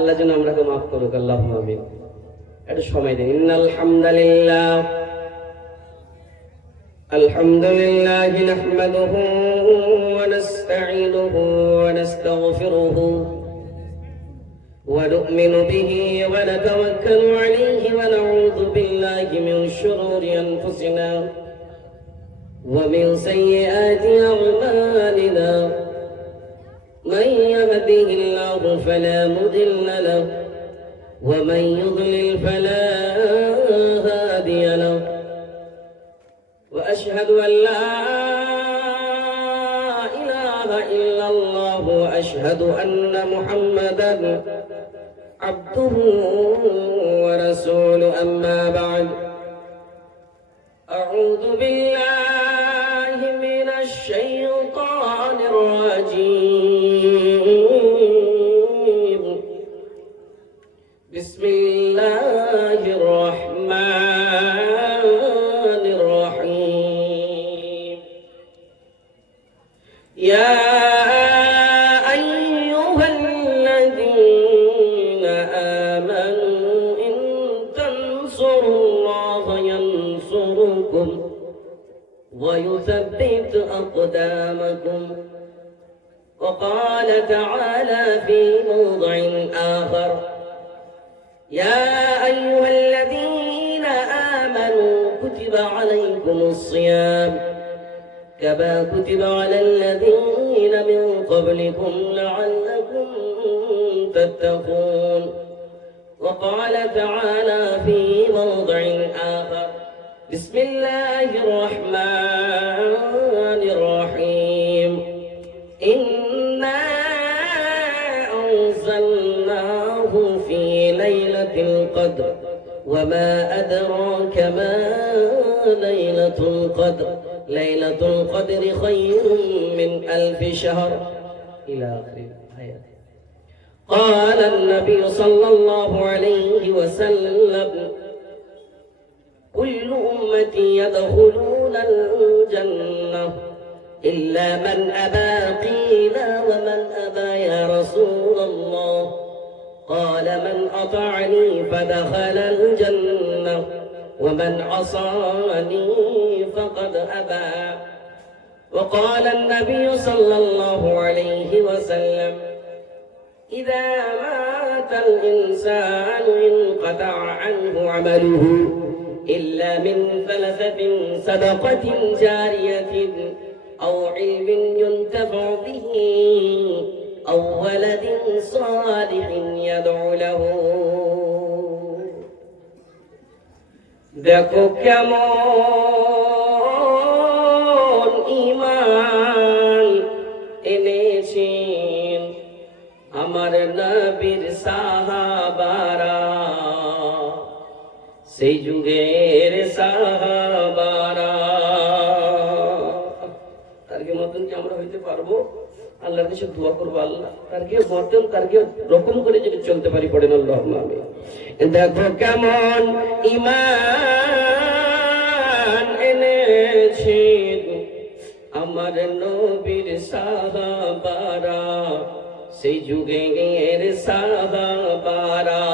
আল্লাহ যেন আমরাকে মাফ করুক, আল্লাহুম্মা আমিন। একটু সময় দিন। ইন্নাল হামদালিল্লাহ আলহামদুলিল্লাহি নাহমাদুহু ওয়া নাস্তাঈনুহু ওয়া নাস্তাগফিরুহু ওয়া নু'মিনু বিহি ওয়া নাতাওয়াক্কালু আলাইহি ওয়া নাউযু বিল্লাহি মিন শুরুরি আনফুসিনা ওয়া মিন সাইয়্যাতি আ'মালিনা من يهده الله فلا مضل له ومن يضلل فلا هادي له وأشهد أن لا إله إلا الله وأشهد أن محمدا عبده ورسوله أما بعد أعوذ بالله من الشيطان الرجيم بسم الله الرحمن الرحيم يا أيها الذين آمنوا إن تنصروا الله ينصركم ويثبت أقدامكم وقال تعالى في موضع آخر يا أيها الذين آمنوا كتب عليكم الصيام كما كتب على الذين من قبلكم لعلكم تتقون وقال تعالى في موضع آخر بسم الله الرحمن الرحيم إنا أنزلناه في ليلة القدر وما أدراك ما ليلة القدر ليلة القدر خير من 1000 شهر إلى آخر الآية. قال النبي صلى الله عليه وسلم كل أمتي يدخلون الجنة إلا من أبى قيل ومن أبى يا رسول الله قال من أطعني فدخل الجنة ومن عصاني فقد أبى وقال النبي صلى الله عليه وسلم إذا مات الإنسان انقطع عنه عمله إلا من 3 صدقة جارية أو علم ينتفع به أو ولد صالح يدعو له দেখো কেমন ঈমান এনেছেন আমার নবীর সাহাবারা, সেই যুগের সাহাবারা। তারকে মতন কি আমরা হইতে পারবো? আল্লাহর কাছে দোয়া করবো, আল্লাহ তারকে মতন তারকে রকম করে যদি চলতে পারি, পড়েন আল্লাহুম্মা আমিন। দেখো কেমন ঈমান এনেছেন আমার নবীর সাহাবারা, সেই যুগের সাহাবারা।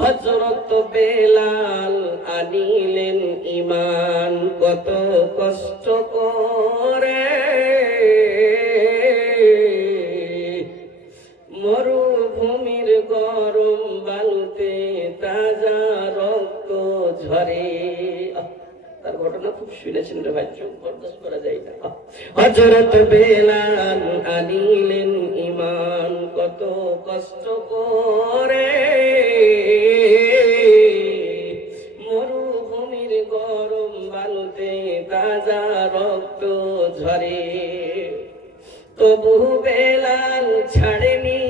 হযরত বেলাল আনিলেন ঈমান কত কষ্ট করে, মরুভূমির গরম বালুতে তাজা রক্ত ঝরে। তার ঘটনা খুব শুনেছেন রে ভাই, চোখ বরদাস্ত করা যায় না। হযরত বেলাল আনিলেন ঈমান কত কষ্ট করে, মরুভূমির গরম বালুতে তাজা রক্ত ঝরে। তবু বেলাল ছাড়েনি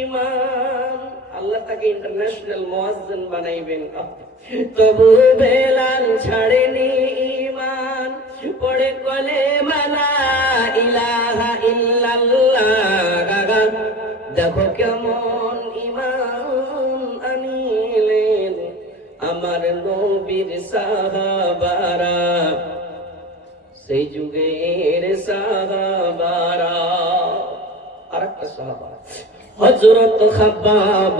ঈমান, আল্লাহ তাকে ইন্টারন্যাশনাল মুয়াজ্জিন বানাইবেন। তবু বেলাল ছাড়েনি ঈমান, পড়ে কলেমা লা ইলাহা ইল্লাল্লাহ। দেখো কেমন ঈমান আনিলেন আমার নবীর সাহাবারা, সেই যুগের সাহাবারা। আরেকটা সাহাবা হযরত খাব্বাব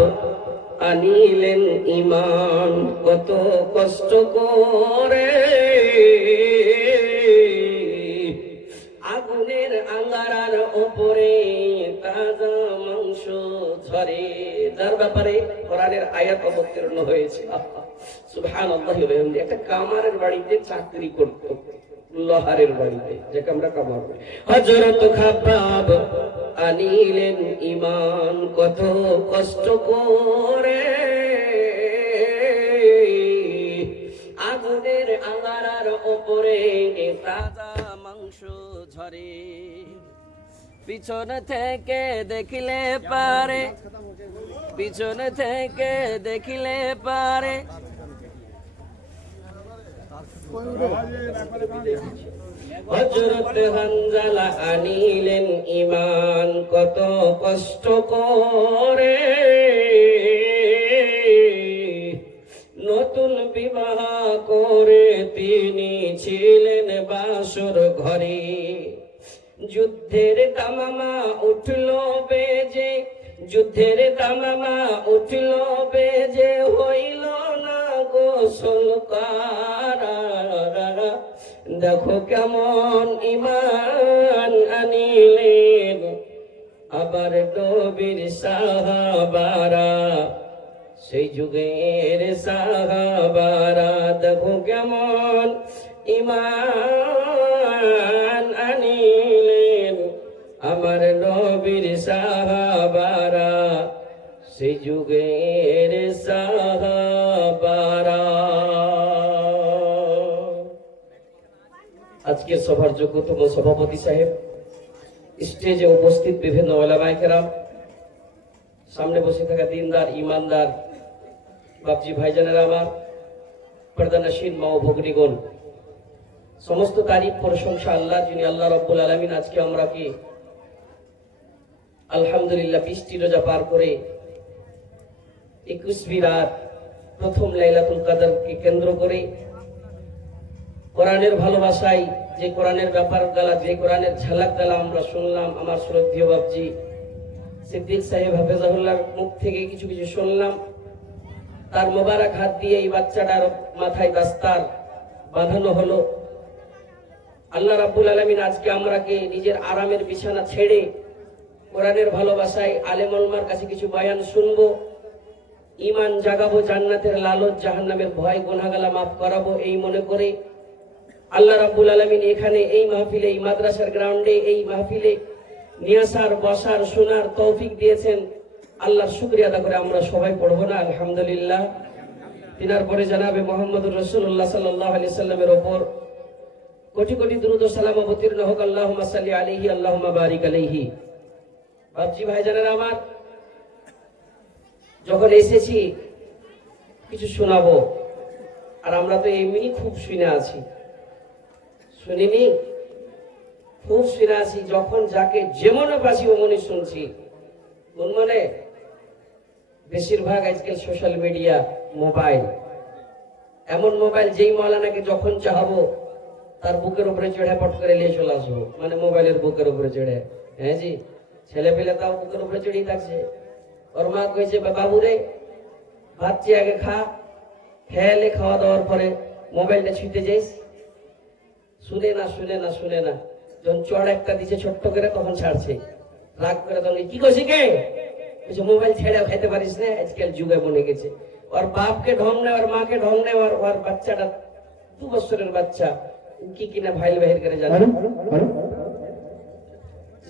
আনিলেন ঈমান কত কষ্ট করে, আগুনের আঙ্গারার উপরে তাজা মাংস ঝরে, যার ব্যাপারে কোরআনের আয়াত অবতীর্ণ হয়েছে। সুবহানাল্লাহি ওয়া বিহামদিহি। একটা কামারের বাড়িতে চাকরি করত, লোহারের বাড়িতে, যাকে আমরা কামার বলি। হযরত খাব্বাব আনিলেন ঈমান কত কষ্ট করে, আগুনের আঙ্গারার উপরে তাজা মাংস ঝরে। পিছন থেকে দেখিলে পারে, পিছন থেকে দেখিলে পারে, হযরত হানজালা আনিলেন ঈমান কত কষ্ট করে, নতুন বিবাহ করে তিনি ছিলেন বাসর ঘরে। যুদ্ধের তামামা উঠল বেজে, যুদ্ধের তামামা উঠল বেজে, হইল না গোসল করা। দেখো কেমন ঈমান আনিলেন আবার নবীর সাহাবারা, সেই যুগের সাহাবারা। দেখো কেমন ঈমান আনিলেন আমার নবীর সাহাবারা, সেই যুগের সাহাবারা। আজকে সভার যোগ্যতম সভাপতি সাহেব, স্টেজে উপস্থিত বিভিন্ন ওলামায়ে কেরাম, সামনে বসে থাকা দিনদার ইমানদার বাপজি ভাইজানেরা, আমার পর্দানশীন মা ও ভগ্নীগণ, সমস্ত তারিফ প্রশংসা আল্লাহ, যিনি আল্লাহ রাব্বুল আলামিন আজকে আমরা কি আলহামদুলিল্লাহ 20টি রোজা পার করে 21টি রাত প্রথম লাইলাতুল কদরকে কেন্দ্র করে কোরআনের ভালোবাসায়, যে কোরআনের ব্যাপার গালা, যে কোরআনের ঝালাক গালা আমরা শুনলাম, আমার শ্রদ্ধেয় বাপজি সিদ্দিক সাহেব হাফেজাহুল্লাহর মুখ থেকে কিছু কিছু শুনলাম। তার মোবারক হাত দিয়ে এই বাচ্চাটার মাথায় দাস্তার বাঁধানো হলো। আল্লাহ রাব্বুল আলামিন আজকে আমরাকে নিজের আরামের বিছানা ছেড়ে কোরআনের ভালোবাসায় আলেম ওলামার কাছে কিছু বয়ান শুনবো, ঈমান জাগাবো, জান্নাতের লালচ, জাহান্নামের ভয়, গুনাহগালা মাফ করাবো, এই মনে করে আল্লাহ রাব্বুল আলামিন এখানে এই মাহফিলে, এই মাদ্রাসার গ্রাউন্ডে, এই মাহফিলে নিয়াসার, বসার, শোনার তৌফিক দিয়েছেন। আল্লাহর শুকরিয়া আদা করে আমরা সবাই পড়বো না আলহামদুলিল্লাহ। তিনার পরে জনাবে মুহাম্মদুর রাসূলুল্লাহ সাল্লাল্লাহু আলাইহি সাল্লামের উপর কোটি কোটি দুরূদ ও সালাম অবতীর্ণ হোক। আল্লাহুম্মা সাল্লি আলাইহি, আল্লাহুম্মা বারিক আলাইহি। বাপজি ভাইজানেরা আমার, যখন এসেছি কিছু শোনাবো, আর আমরা তো এমনি খুব শুনে আছি, শুনিনি, খুব শুনে আছি। যখন যাকে যেমনে পাচ্ছি ওমনি শুনছি। কোন মানে বেশিরভাগ আজকাল সোশ্যাল মিডিয়া, মোবাইল, এমন মোবাইল যেই মাওলানাকে যখন চাহাবো তার বুকের উপরে চড়ে পট করে নিয়ে চলে আসবো, মানে মোবাইলের বুকের উপরে চড়ে। হ্যাঁ জি, ছেলে পেলে তাও বুকের উপরে চড়েই থাকছে। ওর মা কইছে বাবু রে ভাত চেয়ে আগে খা, খেয়ালে খাওয়া দাওয়ার পরে মোবাইলটা ছুঁতে যাইস। শুনে না শুনে না শুনে না, যখন চড় একটা দিছে ছোট্ট করে তখন ছাড়ছে, রাগ করে তখন কি করছি কে মোবাইল ছেড়ে খাইতে পারিস না, আজকাল যুগে মনে গেছে। ওর বাপকে ঢং নেয়, ওর মাকে ঢং নেয়, ওর বাচ্চাটা 2 বছরের বাচ্চা কি কিনা ভাইল বাহির করে জানে।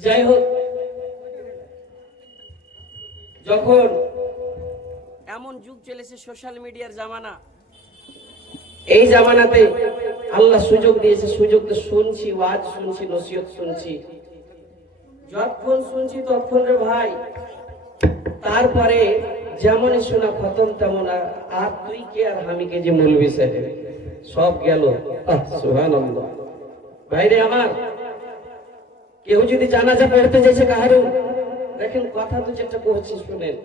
যাই হোক, যখন এমন যুগ চলেছে সোশ্যাল মিডিয়ার জামানা, এই জামানাতে আল্লাহ সুযোগ দিয়েছে, সুযোগ তো শুনছি, ওয়াজ শুনছি, নসিহত শুনছি, যতক্ষণ শুনছি ততক্ষণ রে ভাই, তারপরে যেমনই শোনা খতম তেমন। আর তুই কে আর আমি কে, যে মৌলভী সাহেব সব গেল। সুবহানাল্লাহ। ভাইরে আমার, কেউ যদি জানাজা পড়তে যাইছে কাহারও, দেখেন কথা তো যেটা করছি শুনেন,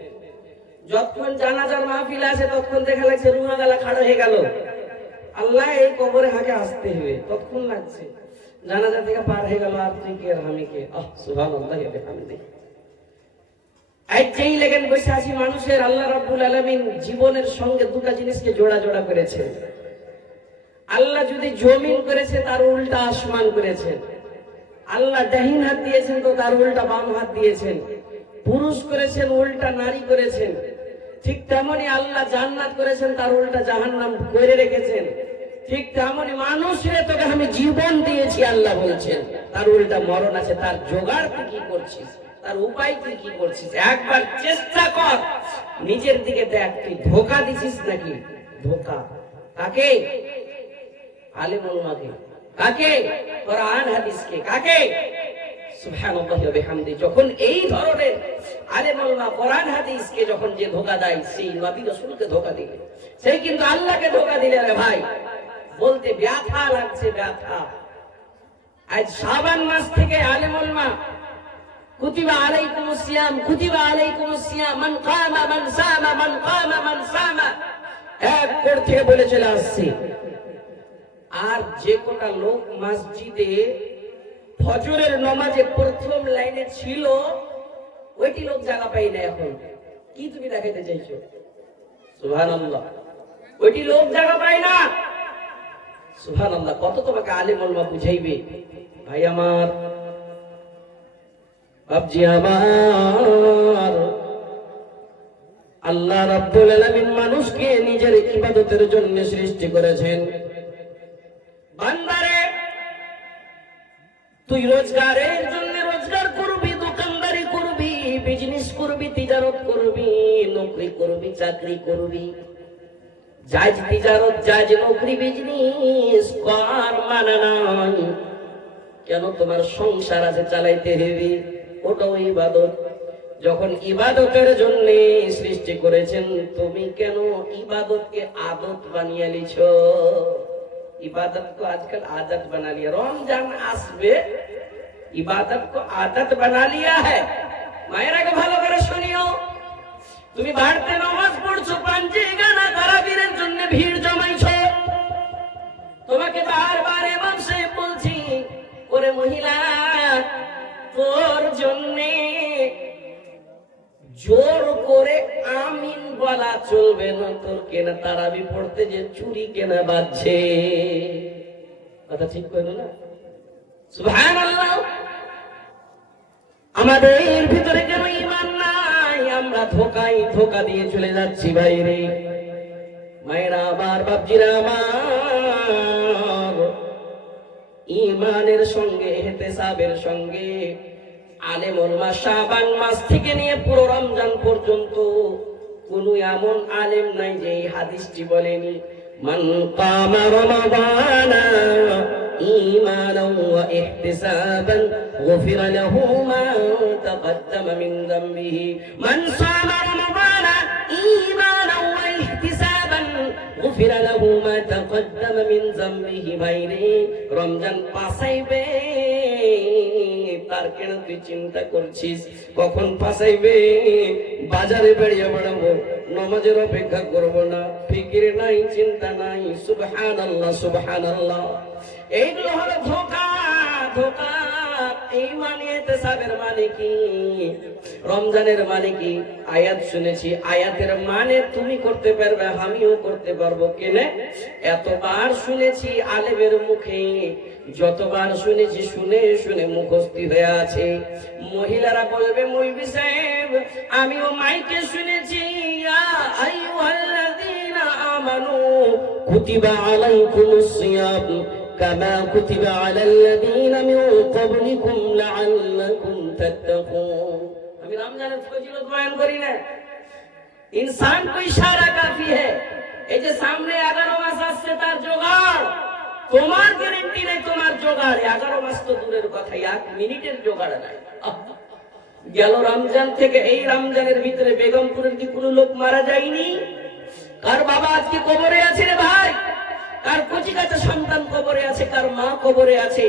যতক্ষণ জানাজার মাহফিল আছে ততক্ষণ দেখা লাগছে রুহা গালা খাড়া হয়ে গেল, আল্লাহ এই কবরে হাকে আসতে হবে, ততক্ষণ লাগছে। জানাজা থেকে পার হয়ে গেল, আর তুই কে আর আমি কে। সুবহানাল্লাহ। আজ যেই লেগেন বসে আছি মানুষের, আল্লাহ রাব্বুল আলামিন জীবনের সঙ্গে দুটো জিনিসকে জোড়া জোড়া করেছেন। আল্লাহ যদি জমিন করেছে তার উল্টা আসমান করেছেন। আল্লাহ ডাহিন হাত দিয়েছেন তো তার উল্টা বাম হাত দিয়েছেন। পুরুষ করেছেন উল্টা নারী করেছেন। ঠিক তেমনি আল্লাহ জান্নাত করেছেন তার উল্টা জাহান্নাম করে রেখেছেন। ঠিক তেমনি মানুষের তোকে আমি জীবন দিয়েছি আল্লাহ বলছেন, তার উল্টা মরণ আছে। তার জোগাড় তুই কি করছিস, তার উপায় তুই কি করছিস? একবার চেষ্টা কর, নিজের দিকে দেখ, তুই ধোকা দিছিস নাকি? ধোকা কাকে? আলেম উলামাকে। কাকে? কোরআন হাদিসকে। কাকে? সুবহানাল্লাহি ওয়া বিহামদি। যখন এই ধরনের আলেম উলামা কোরআন হাদিসকে যখন যে ধোকা দেয়, সেই নবী রাসূলকে ধোকা দিলে, সেই কিন্তু আল্লাহকে ধোকা দিলে। রে ভাই, বলতে ব্যথা লাগছে, ব্যথা। আজ শাবান মাস থেকে আলেম উলামা কুতিবা আলাইকুমুস সিয়াম, কুতিবা আলাইকুমুস সিয়াম, মান কামা মান সামা, মান কামা মান সামা, এক কোর থেকে বলে চলে আসছে। আর যে কোটা লোক মসজিদে ফজরের নামাজে প্রথম লাইনে ছিল, ওইটি লোক জায়গা পাই না। এখন কি তুমি দেখাতে চাইছো? সুবহানাল্লাহ, ওইটি লোক জায়গা পাই না। সুবহানাল্লাহ, কত তোমাকে আলেম উলামা বুঝাইবে? ভাই আমার, বাপজি আমার, আল্লাহ রাব্বুল আলামিন মানুষকে নিজের ইবাদতের জন্য সৃষ্টি করেছেন। বান্দারে, তুই রোজগারের জন্য রোজগার করবি, দোকানদারি করবি, বিজনেস করবি, তিজারত করবি, নকরি করবি, চাকরি করবি। জায়েজ তিজারত, জায়েজ নকরি, বিজনেস কর, মানে নাই। কেন? তোমার সংসার আছে, চালাইতে হবে, ওটাও ইবাদত। যখন ইবাদতের জন্য সৃষ্টি করেছেন, তুমি কেন ইবাদতকে আদত বানিয়ে লিছ? इबादत को आजकल आदत बना लिया। रमजान आसबे, इबादत को आदत बना लिया है। मायरा के ভালো করে শুনিও, তুমি বাড়িতে নামাজ পড়ছো, পাঞ্জি গানা তারাবিরের জন্য ভিড় জমাইছো। তোমাকে বারবার ইমাম সাহেব বলছি, ওরে মহিলা, তোর জন্য জোর করে আমিন বলা চলবে না। তোর কেনা তারাবি পড়তে যে চুরি কেনা বাজছে, কথা ঠিক করলো না? সুবহানাল্লাহ। আমাদের ভিতরে কেন ঈমান নাই? আমরা ধোকা দিয়ে চলে যাচ্ছি বাইরে। মায়েরা আমার, বাপজিরা আমার, ঈমানের সঙ্গে, ইহতিসাবের সঙ্গে আলেম উলামা শাবান মাস থেকে নিয়ে পুরো রমজান পর্যন্ত কোন এমন আলেম নাই যে এই হাদিসটি বলেনি, মান কামা রমাদানা ঈমানান ওয়া ইহতিসাবান গুফিরা লাহু মা তাকদ্দামা মিন যামবিহি। মান সামা রমাদানা ঈমানান ওয়া ইহতিসাবান গুফিরা লাহু মা তাকদ্দামা মিন যামবিহি। ভাইরে, রমজান পাসাইবে, তার কেন তুই চিন্তা করছিস? কখন ফাঁসাইবে? বাজারে বেরিয়ে বেড়াবো, নামাজের অপেক্ষা করবো না, ফিকির নাই, চিন্তা নাই। সুবহানাল্লাহ, সুবহানাল্লাহ। এইগুলো হলো ধোঁকা, ধোঁকা। এই মানে ইহতিসাবের মানে কি? রমজানের মানে কি? আয়াত শুনেছি, আয়াতের মানে তুমি করতে পারবে, আমিও করতে পারবো। কেনে? এতবার শুনেছি আলেমের মুখে, যতবার শুনেছি, শুনে শুনে মুখস্থি হয়ে আছে। মহিলারা বলবে, মৌলভী সাহেব, আমিও মাইকে শুনেছি, ইয়া আইয়ুহাল্লাযীনা আমানু কুতিবা আলাইকুমুস সিয়াম কামা কুতিবা আলাল্লাযীনা মিন ক্বাবলিকুম লাআল্লাকুম তাত্তাকুন। আমি রমজানের ফজিলত বয়ান করি না, ইনসান কো ইশারা কাফি है। এই যে সামনে 11 মাস আসছে, তার জোগাড় তোমার গ্যারান্টি নেই, তোমার জোগাড় 11 মাস তো দূরের কথা, 1 মিনিটের জোগাড় নাই। গেল রমজান থেকে এই রমজানের ভিতরে বেগমপুরের কি কোনো লোক মারা যায়নি? কার বাবা আজকে কবরে আছে রে ভাই? কার কচি কাঁচা সন্তান কবরে আছে? কার মা কবরে আছে?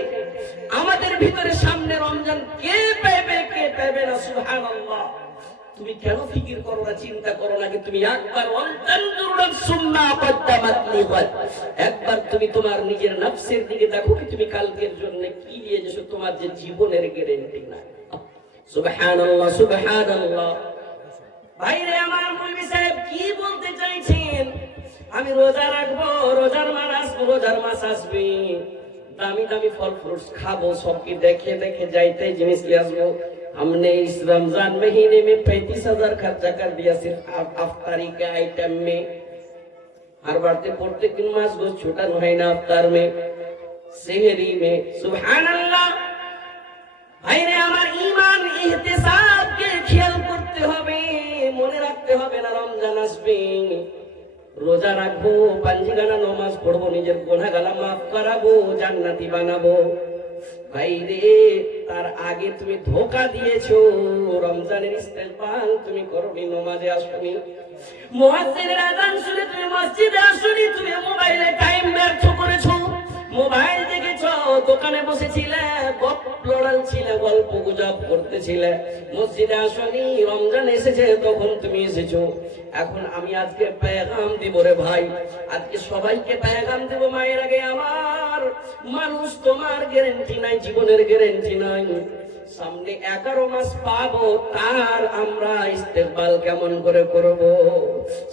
আমাদের ভিতরে সামনে রমজান কে পাবে, কে পাবে না? সুবহানাল্লাহ। তুমি কেন ফিকির করো না, চিন্তা করো না? তুমি একবার তুমি তোমার নিজের নফসের দিকে দেখো, কি তুমি কালকের জন্য কি নিয়ে যেছো? তোমার যে জীবনের গ্যারান্টি নাই। সুবহানাল্লাহ, সুবহানাল্লাহ। ভাইরে আমার, মৌলভী সাহেব কি বলতে চাইছেন? আমি রোজা রাখবো, রোজার মাস আসবে, দামি দামি ফল ফ্রুটস খাবো, सबकी देखे देखे जाते जिनिस ले आसबो। हमने इस रमजान महीने में 35,000 खर्चा कर दिया सिर्फ अफ्तारी के आइटम में। हर बार प्रत्येक दिन मास गोश्त छूटन है ना, अफ्तार में, सेहरी में। सुभान अल्लाह। ভাইরে আমার, ঈমান ইহতিসাবকে খেয়াল করতে হবে, মনে রাখতে হবে না রমজান আসবে, রোজা রাখবো, পাঞ্জিগানা নামাজ পড়বো, নিজের গুনাহগালা মাফ করাবো, জান্নাতি বানাবো। ভাইরে, তার আগে তুমি ধোঁকা দিয়েছো, রমজানের ইস্তেগফার তুমি করোনি, নামাজে আসোনি, মুয়াজ্জিনের আযান শুনে তুমি মসজিদে আসোনি, তুমি মোবাইলে টাইম ব্যর্থ করেছো, মোবাইল দেখেছো, দোকানে বসেছিলে, লড়াচ্ছিলে, গল্প গুজব করতেছিলে, মসজিদে আসোনি, রমজান এসেছে তখন তুমি এসেছো। এখন আমি আজকে পেগাম দিব রে ভাই, আজকে সবাইকে পেগাম দেব। মায়ের আগে আমার, মানুষ তোমার গ্যারান্টি নাই, জীবনের গ্যারান্টি নাই, সামনে 11 মাস পাবো, তার আমরা ইস্তেকবাল কেমন করে করব?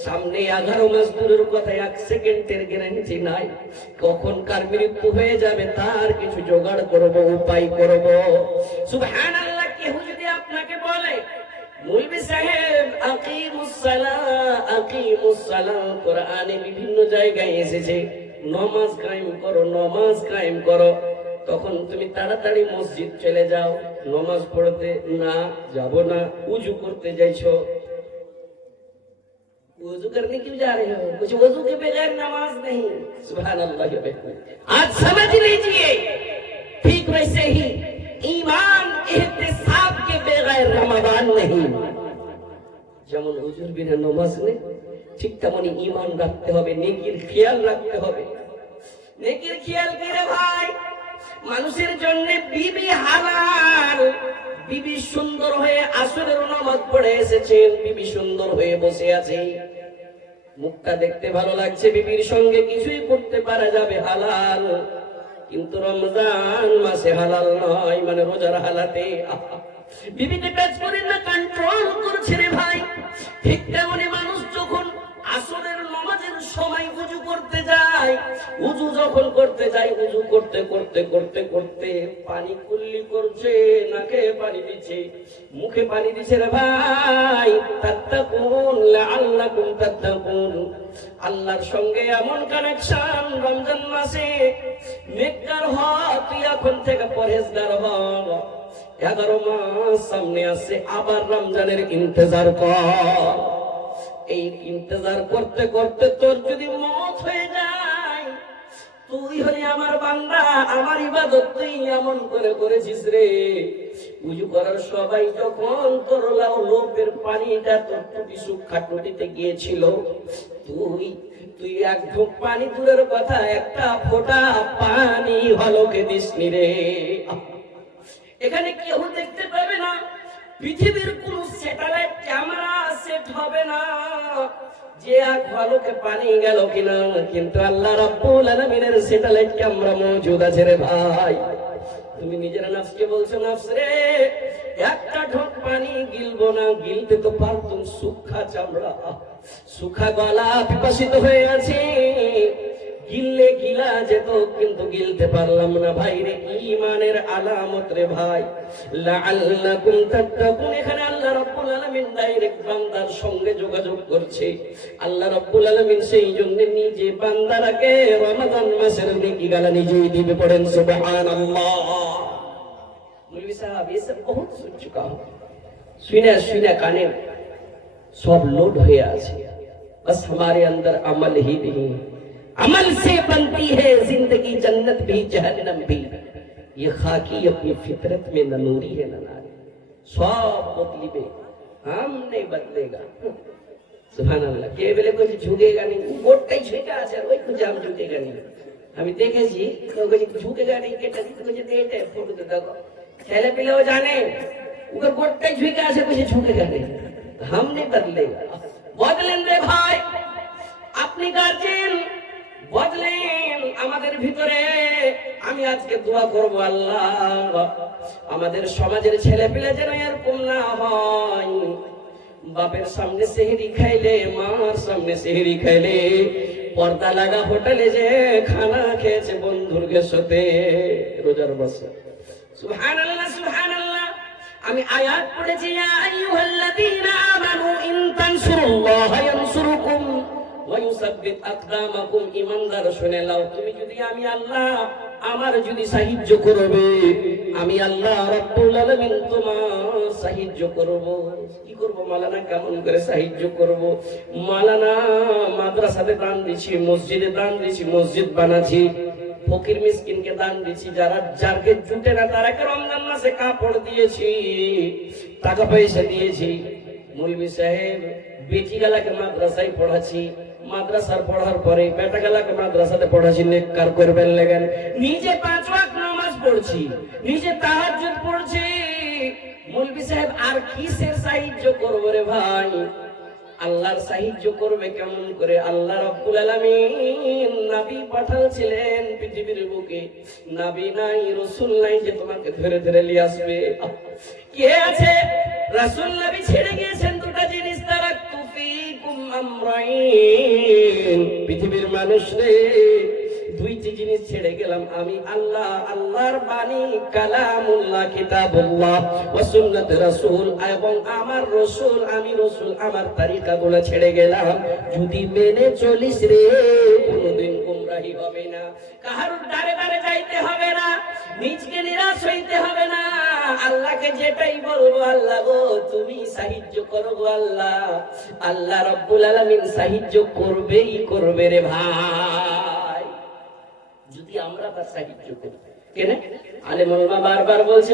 সামনে 11 মাস দূরের কথা, 1 সেকেন্ডের গ্যারান্টি নাই, কখন কার মৃত্যু হয়ে যাবে তার কিছু জোগাড় করব, উপায় করব। সুবহানাল্লাহ। কেউ যদি আপনাকে বলে, মৌলভী সাহেব আকিমুস সালাহ, কোরআনে বিভিন্ন জায়গায় এসেছে নামাজ কায়েম করো, নামাজ কায়েম করো, তখন তুমি তাড়াতাড়ি মসজিদ চলে যাও নামাজ পড়তে। না, যাব না, উজু করতে যাইছো। वजू करने क्यों जा रहे हो? कुछ वजू के बगैर नमाज नहीं। सुभान अल्लाह। आज समझ लीजिए, ठीक वैसे ही ईमान इहतिसाब के बगैर रमजान नहीं। যেমন হুজুর বিনা নামাজ নেই, ঠিক তেমনি ঈমান রাখতে হবে, নেকির খেয়াল রাখতে হবে। নেকির খেয়াল কি রে ভাই? মানুষের জন্য বিবি হালাল, বিবি সুন্দর হয়ে আসরের নামাজ পড়ে এসেছেন, বিবি সুন্দর হয়ে বসে আছে, মুখটা দেখতে ভালো লাগছে, বিবির সঙ্গে কিছুই করতে পারা যাবে, হালাল। কিন্তু রমজান মাসে হালাল নয়, মানে রোজার হালাতে বিবিকে টাচ করে না, কন্ট্রোল করছে রে ভাই। ঠিক তেমনি মানুষ যখন আসরের নামাজের সময় উযু করতে যায়, উযু যখন করতে যায়, উযু করতে করতে করতে করতে পানি কুল্লি করছে, নাকে পানি দিচ্ছে, মুখে পানি দিচ্ছে রে ভাই। তাত্তাকুন লাআল্লাকুম তাত্তাকুন, আল্লাহর সঙ্গে এমন কানেকশন রমজান মাসে। নেককার হ, তুই এখন থেকে পরহেজগার হ। 11 মাস সামনে আছে, আবার রমজানের ইন্তজার কর। এই ইন্তজার করতে করতে তোর যদি মওত হয়ে যায়, তুই হলি আমার বান্দা, আমার ইবাদত তুই এমন করে করেছিস রে। উযু করার সবাই যখন তোর লোভের পানিটা তোর টুটি সুখা টুটিতে গিয়েছিল, তুই এক ঢোক পানি দূরের কথা, একটা ফোঁটা পানি ভালোকে দিসনি রে। এখানে কেউ দেখতে পাবে না, পৃথিবীর কোন স্যাটেলাইট ক্যামেরা সেট হবে না যে এক ভালোকে পানি গেল কিনা, কিন্তু আল্লাহ রাব্বুল আলামিনের স্যাটেলাইট ক্যামেরা মজুদ আছে রে ভাই। তুমি নিজের নফসকে বলছো, নফস রে একটা ঢোক পানি গিলবো না, গিলতে তো পারতুম, সুখা চামড়া, সুখা গলা, পিপাসিত হয়ে আছে, গিললে গিলা যেত, কিন্তু গিলতে পারলাম না। ভাইরে, ঈমানের আলামত রে ভাই, লাআল্লাকুম তাত্তাকুন। এখানে আল্লাহ রাব্বুল আলামিন ডাইরেক্ট বান্দার সঙ্গে যোগাযোগ করছে। আল্লাহ রাব্বুল আলামিন সেই জন্য নিজে বান্দারাকে রমাদান মাসের নেকি গালা নিজেই দিবে। পড়েন সুবহানাল্লাহ। মৌলভী সাহেব ये सब बहुत सुन चुका हूं, सुना काने सब लोड হয়ে আছে, बस हमारे अंदर अमल ही नहीं। अमल से बनती है जिंदगी, जन्नत भी जहन्नम भी। ये खाकी अपनी फितरत में न नूरी है न नारी। सब बदलिबे, हम नहीं बदलेगा। सुभान अल्लाह। কে বলে কিছু ঝুঁকেগা नहीं, গোটটাই ঝুঁকে আছে, আর ওই খুঁজে আমি ঝুঁকেগা नहीं। আমি দেখেছি কেউ কিছু ঝুঁকেগা नहीं, কেটা কিছু দে ফটোতে দেখো, ছেলে পেলেও জানে ওকে গোটটাই ঝুঁকে আছে, কিছু ঝুঁকেগা नहीं। हम नहीं बदलेगा। বদলেন রে ভাই, আপনি গার্জিয়ান বদলেন আমাদের ভিতরে। আমি আজকে দোয়া করব, আল্লাহ আমাদের সমাজের ছেলে পেলে যেন এরকম না হয়। বাপের সামনে সেহরি খাইলে, মার সামনে সেহরি খাইলে, পর্দা লাগা হোটেলে যে খানা খেয়েছে বন্ধুর সাথে রোজার বছর। সুবহানাল্লাহ সুবহানাল্লাহ। আমি আয়াত পড়েছি, ইয়া আইয়ুহাল্লাযীনা আমানু ইন তানসুরুল্লাহা ইয়ানসুরকুম ওয়া ইউসাব্বিত আকদামাকুম। ঈমানদার শুনে নাও, তুমি যদি আমি আল্লাহ আমার যদি সাহায্য করবে, আমি আল্লাহ রাব্বুল আলামিন তোমার সাহায্য করব। কি করব মাওলানা, কেমন করে সাহায্য করব? মাওলানা মাদ্রাসাতে দান দিছি, মসজিদে দান দিছি, মসজিদ বানাচ্ছি, ফকির মিসকিনকে দান দিছি, যারকে জুটে না তারাকে রমজান মাসে কাপড় দিয়েছি, টাকা পয়সা দিয়েছি। মৌলভী সাহেব বেটি গালাকে মাদ্রাসায় পড়াচ্ছি, মাদ্রাসার পড়ার পরে বেটা গালাকে মাদ্রাসাতে পড়াচ্ছি, নেককার করবেন লাগেন। নিজে 5 ওয়াক্ত নামাজ পড়ছি, নিজে তাহাজ্জুদ পড়ছি। মৌলভী সাহেব আর কিসের সাহায্য করবো রে ভাই? আল্লাহর সাহায্য করবে কেমন করে? আল্লাহ রাব্বুল আলামিন নবী পাঠাচ্ছিলেন পৃথিবীর বুকে। নবী নাই, রাসূল নাই যে তোমাকে ধরে ধরে নিয়ে আসবে। কে আছে? রাসূল নবী ছেড়ে গিয়েছেন দুটো জিনিস, তারাকতু ফীকুম আমরাইন। পৃথিবীর মানুষ রে, দুইটি জিনিস ছেড়ে গেলাম আমি আল্লাহ, আল্লাহর বাণী কালামুল্লাহ কিতাবুল্লাহ ওয়া সুন্নাত রাসূল, এবং আমার রাসূল, আমি রাসূল আমার তরিকাগুলো ছেড়ে গেলাম। যদি মেনে চলিস রে, কোনদিন গোমরাহি হবে না, কাহারুর দ্বারে দ্বারে যাইতে হবে না, নিজকে নিরাশ হইতে হবে না। আল্লাহকে যেটাই বলবো, আল্লাহ গো তুমি সাহায্য করো গো আল্লাহ, আল্লাহ রাব্বুল আলামিন সাহায্য করবেই করবে রে ভাই, যদি আমরা তার সাহায্য করি। কেন? আলেম ওলামা বারবার বলছে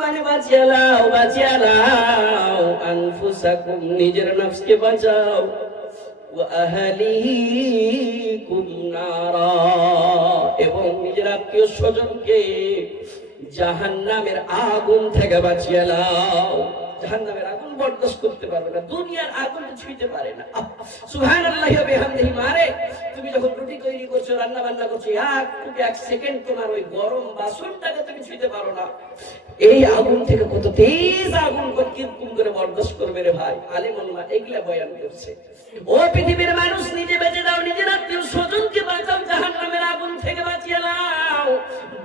মানে বাঁচিয়ালাও, বাঁচিয়ালাও আনফুসাকুম, নিজের নফসকে বাঁচাও, ওয়া আহলিকুম নারা, এবং নিজের আত্মীয় স্বজনকে জাহান্নামের আগুন থেকে বাঁচিয়ালাও। জাহান্নামের আগুন বরদাস্ত করতে পারবে না, দুনিয়ার আগুন ছুঁইতে পারে না। সুবহানাল্লাহি ওয়া বিহামদিহি। মারে তুমি যখন রুটি তৈরি করছো, রান্না বান্না করছো, এক সেকেন্ড তোমার ওই গরম বাসনটাকে তুমি ছুঁইতে পারো না। এই আগুন থেকে কত তেজ আগুন কিরকম করে বরদাস্ত করবে রে ভাই? আলেম ওলামা এগুলা বয়ান করছে। ও পৃথিবীর মানুষ, নিজে বেঁচে দাও, নিজের আত্মীয় স্বজনকে বাঁচাও, জাহান্নামের আগুন থেকে বাঁচিয়ে নাও।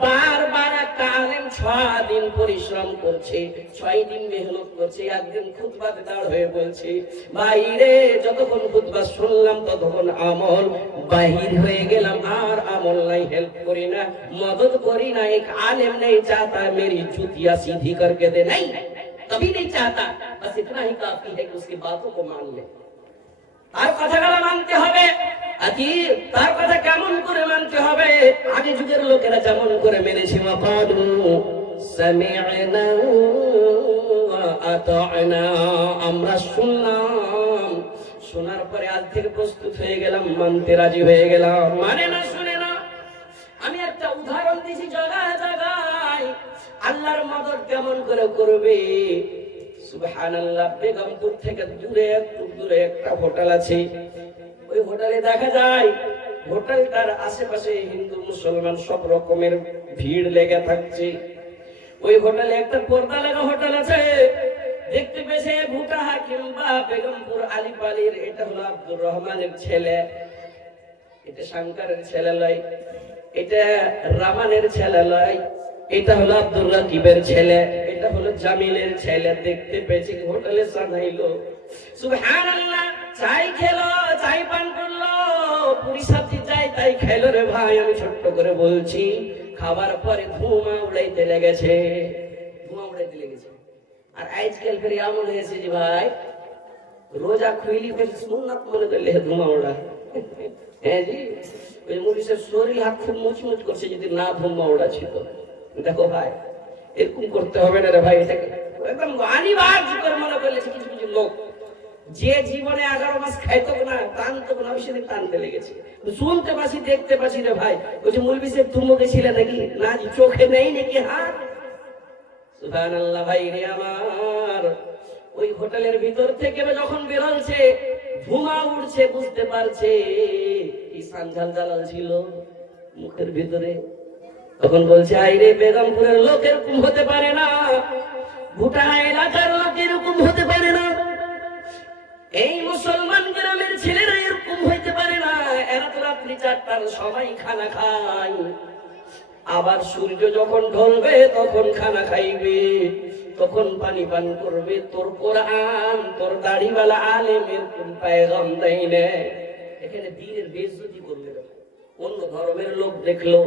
বারবার একটা আলেম 6 দিন পরিশ্রম করছে, 6 দিন মেহনত করছে, একদিন খুতবাতে দাঁড় হয়ে বলছে, বাইরে যতক্ষণ খুতবা শুনলাম ততক্ষণ আমল, বাহির হয়ে গেলাম আর আমল নাই, হেল্প করি না, মদদ করি না। এক आलिम नहीं चाहता मेरी जूतियां सीधी करके दे, नहीं, कभी नहीं चाहता। बस इतना ही काफी है कि उसकी बातों को मान ले। তার কথাগুলো মানতে হবে। তার কথা কেমন করে মানতে হবে? আগে যুগের লোকেরা যেমন করে মেনেছে, ওয়াকালু সামি'না ওয়া আতা'না, আমরা শুনলাম, শোনার পরে আজ থেকে প্রস্তুত হয়ে গেলাম, মানতে রাজি হয়ে গেলাম। মানে না, শুনে না। আমি একটা উদাহরণ দিছি, জায়গায় জায়গায় আল্লাহর মদদ কেমন করে করবে। সুবহানাল্লাহ। বেগমপুর থেকে দূরে, একটু দূরে একটা হোটেল আছে। ওই হোটেলে দেখা যায় হোটেলটার আশেপাশে হিন্দু মুসলমান সব রকমের ভিড় লেগে থাকছে। ওই হোটেলে একটা পর্দা লাগা হোটেল আছে। দেখতে পেয়েছে ভুটা হাকিম বা বেগমপুর আলিপালির, এটা হলো আব্দুর রহমানের ছেলে, এটা শঙ্করের ছেলে লয়, এটা রামানের ছেলে লয়, এটা হলো আব্দুর রাকিবের ছেলে, এটা হলো জামিলের ছেলে। দেখতে পেয়েছি হোটেলে সাজাইলো, সুবহানাল্লাহ। চাই খেলো, চাই পান করলো, পুরি সবজি চাই তাই খেলো রে ভাই। আমি ছোট্ট করে বলছি, খাবার পরে ধুমা উড়াইতে লেগেছে, ধুমা উড়াইতে লেগেছে। আর আজকাল ফের এমন হয়েছে যে ভাই রোজা খুইলি ফের সুন্নাত মনে করলে ধুমা উড়া। হ্যাঁ জি, ওই মুরিসের শরীর হাত খুব মুচমুচ করছে, যদি না ধুমা উড়া ছিল। দেখো ভাই, এরকম করতে হবে না রে ভাই, এটাকে একদম অনিবার্য করে মনে করলেছে কিছু কিছু লোক, যে জীবনে 11 মাস খাইতো না, টানতো না, ওই সেদিন টানতে লেগেছে। শুনতে পাচ্ছি, দেখতে পাচ্ছি রে ভাই। ওই যে মৌলভী সাহেব তুমি গেছিলে নাকি? না, চোখে নেই নাকি হাত? সুবহানাল্লাহ। ভাই রে আমার, ওই হোটেলের ভিতর থেকে যখন বেরোচ্ছে, ধোঁয়া উঠছে, বুঝতে পারছে কি সানঝাল জ্বালাল ছিল মুখের ভিতরে। তখন বলছে, আইরে বেগমপুরের লোক এরকম হতে পারে না, গোটা এলাকার লোক এরকম হতে পারে না, এই মুসলমান গ্রামের ছেলেরা এরকম হইতে পারে না। এরা তো রাত্রি 4টার সবাই খানা খায়, আবার সূর্য যখন ঢলবে তখন খানা খাইবে, তখন পানি পান করবে। তোর কোরআন, তোর দাড়িওয়ালা আলেমের কোন পেগাম দেয় না। এখানে দ্বীনের বেইজ্জতি করবে না। অন্য ধর্মের লোক দেখলো,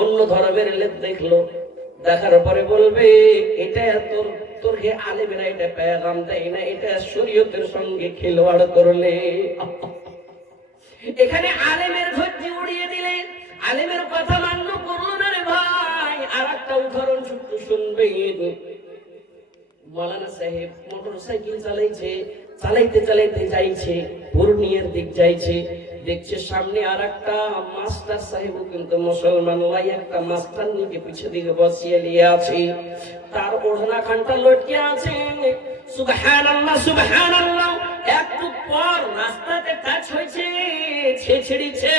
অন্য ধর্মের লোক দেখলো, দেখার পরে বলবে এটা তোর হে আলেমেরা এটা পেগাম দেয় না, এটা শরীয়তের সঙ্গে খেলোয়াড় করলে। এখানে আলেমের ধৈর্য উড়িয়ে দিলে, আলেমের কথা মান্য করলো না রে ভাই। আর একটা উদাহরণ ছোট্ট শুনবেন। মৌলানা সাহেব মোটরসাইকেল চালাইতে যাইছে, পূর্ণিয়ার দিক যাইছে, দেখছে সামনে আর একটা মাস্টার সাহেব কিন্তু মুসলমান, ওই একটা মাস্টার নিকে পিছে দিকে বসিয়ে নিয়ে আছে, তার ওড়না খানটা লটকে আছে। সুবহানাল্লাহ সুবহানাল্লাহ। একটু পর রাস্তাতে টাচ হয়েছে, ছেড়েছে,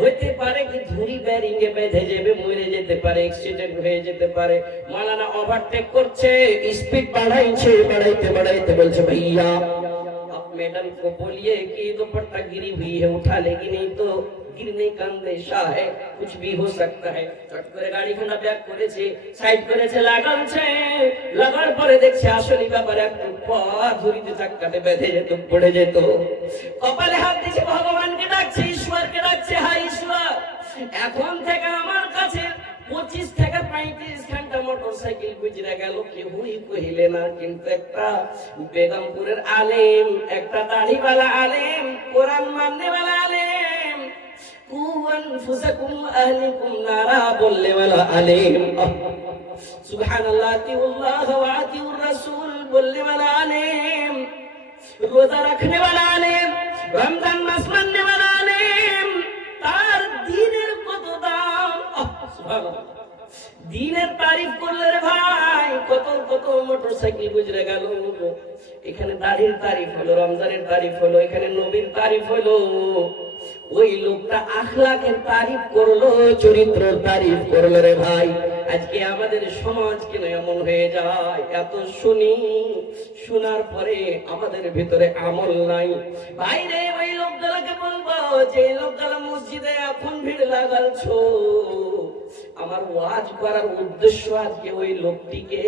হইতে পারে কি ধুরি ব্যারিং এ বেঁধে যাবে, মরে যেতে পারে, অ্যাক্সিডেন্ট হয়ে যেতে পারে। মাওলানা ওভারটেক করছে, স্পিড বাড়াইতে বলছে ভাইয়া आप मैडम को बोलिए कि दुपट्टा गिरी हुई है, उठा लेगी, नहीं तो गिरने का अंदेशा है, कुछ भी हो सकता है। চট করে গাড়িখানা ব্যাক করেছে, সাইড করেছে, লাগার পরে দেখছে আসলে ব্যাপারে একটু পা ধরিতে চাক্কাতে বেঁধে যেত, পড়ে যেত। কপালে হাত দিয়েছে, ভগবানকে ডাকছে, ঈশ্বরকে ডাকছে, হায় ঈশ্বর এখন থেকে আমার কাছে 25 থেকে 35 ঘন্টা মোটরসাইকেল গুজরে গেল, কেউই কহিলে না। কিন্তু একটা বেগমপুরের আলেম, একটা দাড়িওয়ালা আলেম, কোরআন মাননেওয়ালা আলেম, কু আনফুসাকুম আহলিকুম নারা বললেওয়ালা আলেম, সুবহানাল্লাহ আতিউল্লাহ ওয়া আতিউর রাসূল বললেওয়ালা আলেম, রোজা রাখনেওয়ালা আলেম, রমজান মাস মাননেওয়ালা আলেম, তার দ্বীনের কত দাম। সুবহানাল্লাহ। দ্বীনের তারিফ করলে রে ভাই কত কত মোটরসাইকেল গুজরে গেল। এখানে দাড়ির তারিফ হলো, রমজানের তারিফ হলো, এখানে নবীর তারিফ হলো। ওই লোকটা আখলাকের তারিফ করলো, চরিত্রের তারিফ করলো রে ভাই। আজকে আমাদের সমাজ কেন এমন হয়ে যায়? এত শুনি, শোনার পরে আমাদের ভিতরে আমল নাই। বাইরে ওই লোকগুলোকে বলবো, যে লোকগুলো মসজিদে এখন ভিড় লাগালছো, আমার ওয়াজ করার উদ্দেশ্য আজকে ওই লোকটিকে,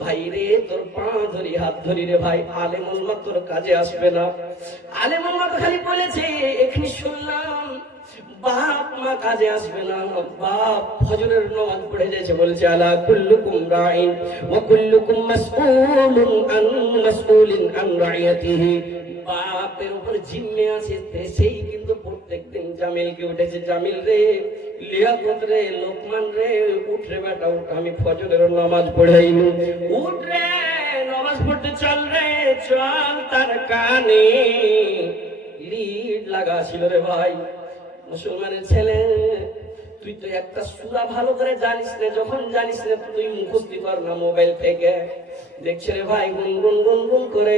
ভাই রে তোর পা ধরি, হাত ধরি রে ভাই, আলেম ওলামা তোর কাজে আসবে না। আলেম ওলামা তো খালি বলেছে, এখানে শুনলাম বাপ মা কাজে আসবে না। বাপ ফজরের নামাজ পড়ে যাচ্ছে, বলছে আলা কুল্লুকুম রাইন ওয়া কুল্লুকুম মাসউলুন আন রাইয়াতিহি। বাপের উপর জিম্মে আছে, সেই কিন্তু প্রত্যেকদিন জামিলকে উঠেছে, জামিল রে, লিয়াকত রে, লোকমান রে, উঠ রে বেটা উঠ, আমি ফজরের নামাজ পড়াইনি, উঠ রে নামাজ পড়তে চল রে, চল। তার কানে লিড লাগা ছিল রে ভাই। মুসলমানের ছেলে, তুই তো একটা সূরা ভালো করে জানিস না, যখন জানিস না তুই মুখস্থ কর না মোবাইল থেকে। দেখছে রে ভাই গুনগুন করে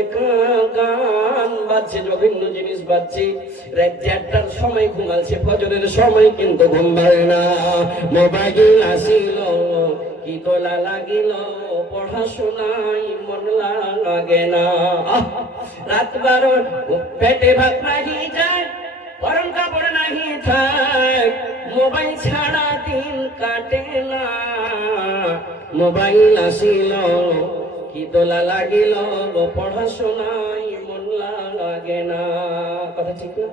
গান বাজছে, বিভিন্ন জিনিস বাজছে, রাত 4টার সময় ঘুমালছে, ফজরের সময় কিন্তু ঘুম পারে না। মোবাইল আসিল, কি তোলা লাগিল, পড়াশোনায় মন লাগে না। রাত 12 পেটে ভাত নাহি যায়, গরম কাপড় নাহি থাক, মোবাইল ছাড়া দিন কাটে না। মোবাইল আসিল, কি দোলা লাগিল, পড়াশোনায় মন লাগে না। কথা ঠিক না?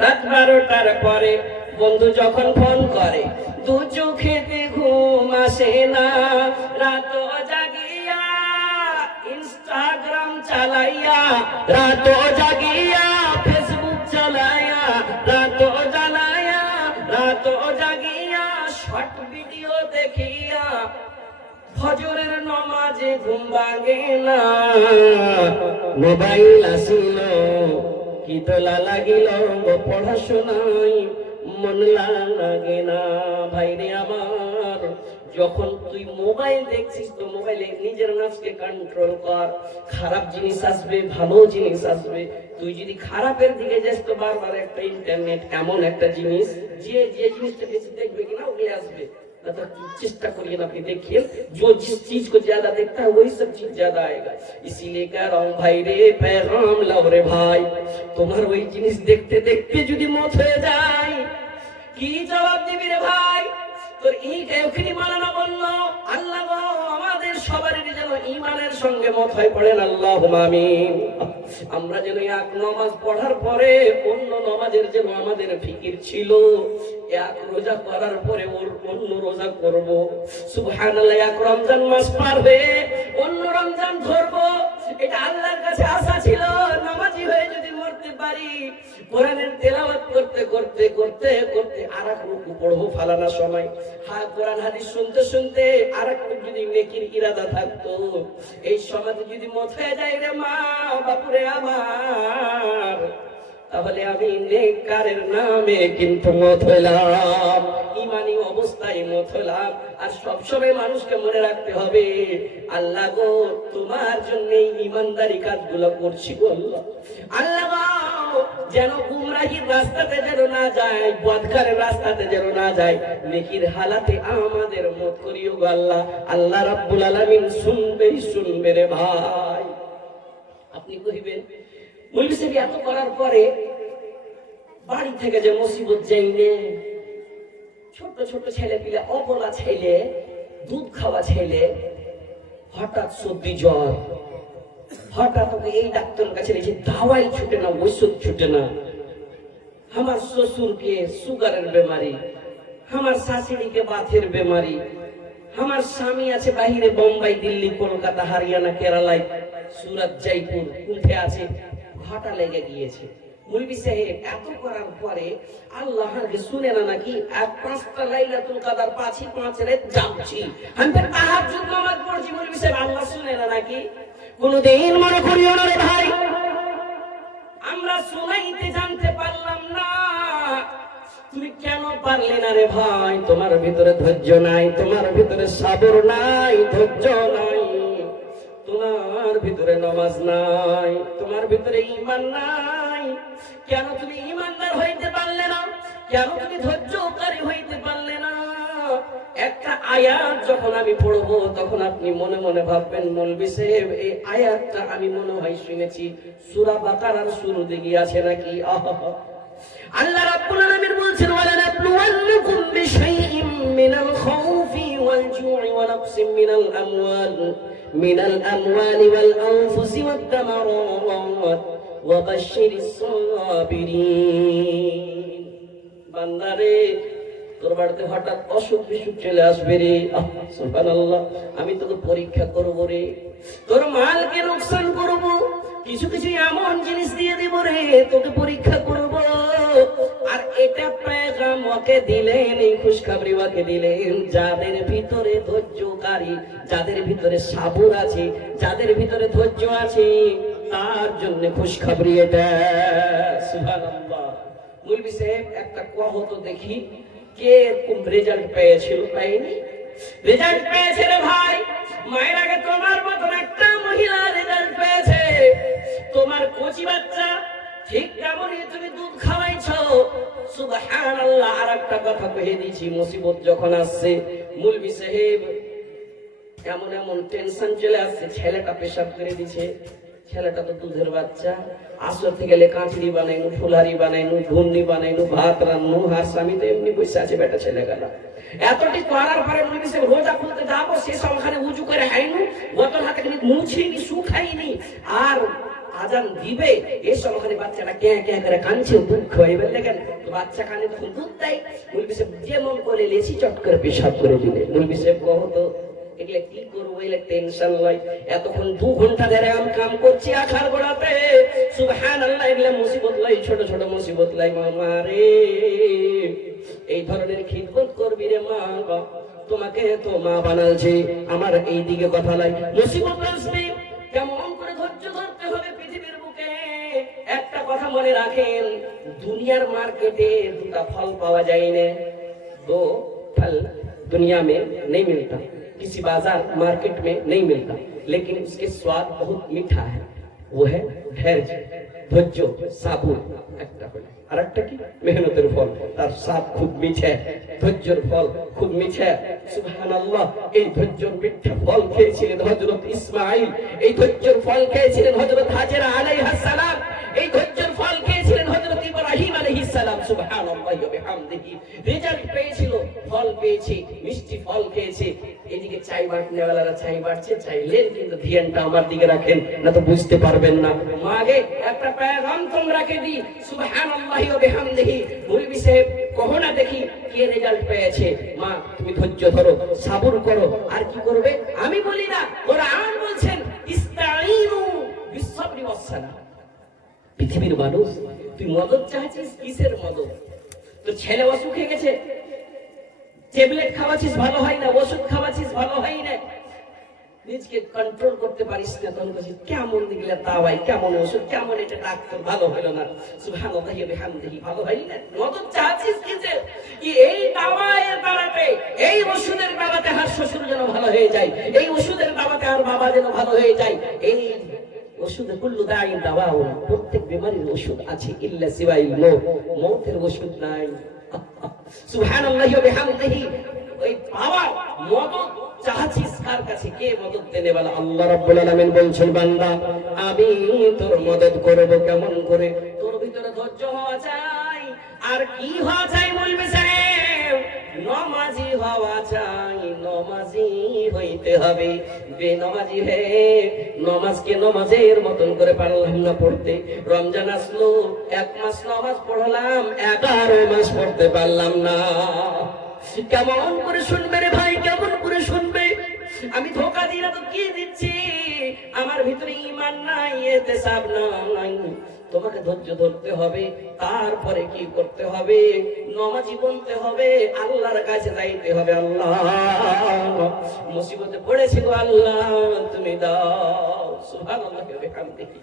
রাত 12টার পরে বন্ধু যখন ফোন করে, দু চোখেতে ঘুম আসে না, রাত জাগিয়া ইনস্টাগ্রাম চালাইয়া, রাত জাগিয়া ফেসবুক চালাইয়া, রাত জ্বালাইয়া, রাত জাগিয়া শর্ট ভিডিও দেখিয়া, ফজরের নামাজে ঘুম ভাঙে না। মোবাইল আসিল, কি তোলা লাগিল, পড়াশোনায় মন লাগে না। ভাইরে আমার, যখন তুই মোবাইল দেখছিস তো মোবাইলে নিজের নফসকে কন্ট্রোল কর। খারাপ জিনিস আসবে, ভালো জিনিস আসবে। তুই যদি খারাপের দিকে যাস তো বারবার একটা ইন্টারনেট এমন একটা জিনিস, যে জিনিসটা বেশি দেখবে কিনা ওগুলো আসবে। चेष्टा करिए ना, देखिए जो जिस चीज को ज्यादा देखता है वही सब चीज ज्यादा आएगा। इसीलिए कह रहा हूँ भाई रे पैगाम लाओ रे भाई, তোমার ওই জিনিস দেখতে দেখতে যদি মত হয়ে যায় কি জবাব দিবি রে ভাই? তোর ওখানে মানানো বললো আল্লাহ গো আমাদের সবারই যেন ঈমানের সঙ্গে মত হয়, পড়েন আল্লাহুম্মা আমিন। আমরা যেন এক নামাজ পড়ার পরে অন্য নামাজের যেন আমাদের ফিকির ছিল, এক রোজা করার পরে ওর অন্য রোজা করব, সুবহানাল্লাহ। এক রমজান মাস পার হয়ে অন্য রমজান ধরবো, এটা আল্লাহর কাছে আশা ছিল। নামাজি হয়ে যদি মরতে পারি, কোরআনের তেলাওয়াত করতে করতে করতে করতে আরেক রুকু পড়বো ফালানা সময়, হ্যাঁ কোরআন হাদিস শুনতে শুনতে আরেক যদি নেকির ইরাদা থাকতো, এই সমাজে যদি মত হয়ে যায় রে মা বাপুরে আমার, তাহলে আমি নেকারের নামে কিন্তু মত হইলাম, ইমানি অবস্থায় মত হইলাম। আর সবসময় মানুষকে মনে রাখতে হবে আল্লাহ গো তোমার জন্য ইমানদারি কাজগুলো করছি গো আল্লাহ গো, যেন গুমরাহির রাস্তাতে যেন না যায়, বদকারের রাস্তাতে যেন না যায়, নেকির হালাতে আমাদের মত করিও গো আল্লাহ। আল্লাহ রাব্বুল আলামিন শুনবে রে ভাই। আপনি কহিবেন মৌলভী সাহেব এত করার পরে বাড়ি থেকে যে মুসিবত যাইনে, ছোট ছোট ছেলে পিলে, অবলা ছেলে, দুধ খাওয়া ছেলে, হঠাৎ সর্দি জ্বর, হঠাৎ ওকে এই ডাক্তারের কাছে নিয়েছে, দাওয়াই ছুটে না, ওষুধ ছুটে না। আমার শ্বশুরকে সুগারের বেমারি, আমার শাশুড়িকে বাতের বেমারি, আমার স্বামী আছে বাহিরে বোম্বাই, দিল্লি, কলকাতা, হরিয়ানা, কেরালায়, সুরাত, জয়পুর, উঠে আছে, ঘাটা লেগে গিয়েছে। মৌলভী সাহেব এত করার পরে আল্লাহকে শুনে না নাকি এক 5টা লাইলাতুল কদর পাচ্ছি, 5 রাত যাচ্ছি, আমি তাহাজ্জুদ নামাজ পড়ছি, মৌলভী সাহেব আল্লাহ শুনে না নাকি? কোনদিন মনে করিও না রে ভাই, আমরা শুনাইতে জানতে পারলাম না। তুমি কেন পারলে না রে ভাই? তোমার ভিতরে ধৈর্য নাই, তোমার ভিতরে সবর নাই, ধৈর্য নাই, তোমার ভিতরে নামাজ নাই, তোমার ভিতরে ঈমান নাই। কেন তুমি ঈমানদার হইতে পারলে না? কেন তুমি ধৈর্যকারী হইতে পারলে না? একটা আয়াত যখন আমি পড়বো তখন আপনি মনে মনে ভাববেন মৌলভী সাহেব এই আয়াতটা আমি মনে হয় শুনেছি, সূরা বাকারার শুরুতে গিয়ে আছে নাকি? আল্লাহ রাব্বুল আলামিন বলছেন ওয়ালা নাবলুওয়ান্নাকুম বিশাইইম মিনাল খাউফি ওয়াল জু'i ওয়া নাকসিম মিনাল আমওয়ালি ওয়াল আনফুসি ওয়াত তামারাত ওয়া বাশশিরিস সাবিরিন। বান্দারে তোর বাড়িতে হঠাৎ অসুখ বিসুখ চলে আসবে রে, সুবহানাল্লাহ, আমি তোকে পরীক্ষা করব রে, তোর মালকে লোকসান করব, কিছু কিছু এমন জিনিস দিয়ে দিব রে, তোকে পরীক্ষা করব। আর এটা পেগাম ওকে দিলেন, এই খুশখবরি ওকে দিলেন যাদের ভিতরে ধৈর্যকারী, যাদের ভিতরে সাবর আছে, যাদের ভিতরে ধৈর্য আছে, তার জন্য খুশখবরি এটা। সুবহানাল্লাহ। মৌলভী সাহেব একটা কহত দেখি, কে কোন রেজাল্ট পেয়েছিল? পাইনি? রেজাল্ট পেয়েছে রে ভাই, মায়ের আগে তোমার মতন একটা মহিলা রেজাল্ট পেয়েছে, তোমার কচি বাচ্চা ঠিক তেমনই তুমি দুধ খাওয়াইছো, সুবহানাল্লাহ। আর একটা কথা কহে দিয়েছি, মুসিবত যখন আসছে মৌলভী সাহেব এমন এমন টেনশন চলে আসছে, ছেলেটা পেশাব করে দিছে, ছেলেটা তো দুধের বাচ্চা, আসর থেকে গেলে কাঁচড়ি বানাইনু, ফুলারি বানাইনু, ঘুন্নি বানাইনু, ভাত রান্নু, আর স্বামী তো এমনি বসে আছে বেটা ছেলে গেলা। এতটি করার পরে মৌলভী সাহেব রোজা খুলতে যাবো, সে সবখানে উজু করে হাইনু, বোতল হাতে মুছিনি, শুকাইনি, আর আজান দিবে এই সবখানে বাচ্চাটা কে কে করে কাঁদছে, দুধ খাইবে লেগেন, বাচ্চা কানে তখন দুধ দেয়, মৌলভী সাহেব যেমন করে লেসি চট করে পেশাব করে দিলে। মৌলভী সাহেব কহতো এগুলা কি করবো, এগুলা টেনশন লয়, এতক্ষণ 2 ঘন্টা ধরে আমি কাম করছি আখার গোড়াতে, সুবহানাল্লাহ, এগুলা মুসিবত লয়, ছোট ছোট মুসিবত লয়। মামা রে এই ধরনের খিদমত করবি রে মা, তোমাকে তো মা বানালছে, আমার এই দিকে কথা লাই, মুসিবত আসবে কেমন করে ধৈর্য ধরতে হবে পৃথিবীর বুকে। একটা কথা মনে রাখেন, দুনিয়ার মার্কেটে 2টা ফল পাওয়া যায় না, 2 फल दुनिया में नहीं मिलता, किसी बाजार मार्केट में नहीं मिलता, लेकिन उसके स्वाद बहुत मीठा है, वो है धैर्य। ধৈর্য, সাবুর একটা হলো, আর একটা কি মেহনতের ফল। তার স্বাদ খুব মিঠে, ধৈর্যের ফল খুব মিঠে। সুবহানাল্লাহ। এই ধৈর্যের মিঠা ফল খেয়েছিলেন হযরত ইসমাঈল, এই ধৈর্যের ফল খেয়েছিলেন হযরত হাজেরা আলাইহিস সালাম, এই ধৈর্যের ফল খেয়েছিলেন হযরত ইব্রাহিম আলাইহিস সালাম। সুবহানাল্লাহি ওয়া বিহামদিহি। রেজাল্ট পেয়েছিল, ফল পেয়েছে, মিষ্টি ফল খেয়েছে। এদিকে চাই বাটনেওয়ালারা চাই বাটছে, চাইলেন কিন্তু ধ্যানটা আমার দিকে রাখেন, না তো বুঝতে পারবেন না। মাগে একটা পেগাম তোমরাকে দি। সুবহানাল্লাহি ওয়া বিহামদিহি। মুরব্বি সাহেব কহো না দেখি কে রেজাল্ট পেয়েছে। মা তুমি ধৈর্য ধরো, সাবর করো। আর কি করবে আমি বলি না, কোরআন বলছেন ইস্তাঈনু বিসসাবরি ওয়াস সালাহ। পৃথিবীর মানুষ, তুই মদত চাইছিস, কিসের মদত? তোর ছেলে অসুখ হয়ে গেছে, ট্যাবলেট খাওয়াছিস ভালো হয় না, ওষুধ খাওয়াছিস ভালো হয় না, নিজকে কন্ট্রোল করতে পারিস না, তখন বলছিস কেমন দেখলে দাওয়াই, কেমন ওষুধ, কেমন এটা ডাক্তার, ভালো হলো না। সুবহানাল্লাহি ওয়া বিহামদিহি। ভালো হয় না, মদত চাইছিস কিসের? কি এই দাওয়ায়ের দাওয়াতে, এই ওষুধের দাওয়াতে হার শ্বশুর যেন ভালো হয়ে যায়, এই ওষুধের দাওয়াতে আর বাবা যেন ভালো হয়ে যায়। এই ওষুধে কুল্লু দাইন দাওয়াউ, প্রত্যেক বিমারির ওষুধ আছে, ইল্লা সিওয়াইল মউত, মউতের ওষুধ নাই। সুবহানাল্লাহি ওয়া বিহামদিহি। ওই বাবা মদত চাচ্ছিস কার কাছে? কে মদত দেনে वाला? আল্লাহ রাব্বুল আলামিন বলছেন, বান্দা আমি তোর মদত করব কেমন করে? তোর ভিতরে ধৈর্য হওয়া চাই। আর কি হওয়া চাই বলবে সাহেব? নমাজি হওয়া চাই, নমাজি হইতে হবে। বেনমাজি হে নমাজকে নমাজের মতন করে পারলাম না পড়তে। রমজান আসলো, 1 মাস নামাজ পড়লাম, 11 মাস পড়তে পারলাম না। কেমন করে শুনবে রে ভাই, কেমন করে শুনবে? আমি ধোঁকা দিই না তো কি দিচ্ছি? আমার ভিতরে ঈমান নাই, ইহতিসাব নাই। তোমাকে ধৈর্য ধরতে হবে, তারপরে কি করতে হবে? নামাজি বলতে হবে, আল্লাহর কাছে যাইতে হবে। আল্লাহ মুসিবতে পড়েছি গো আল্লাহ, তুমি দাও। সুবহানাল্লাহি ওয়া বিহামদিহি।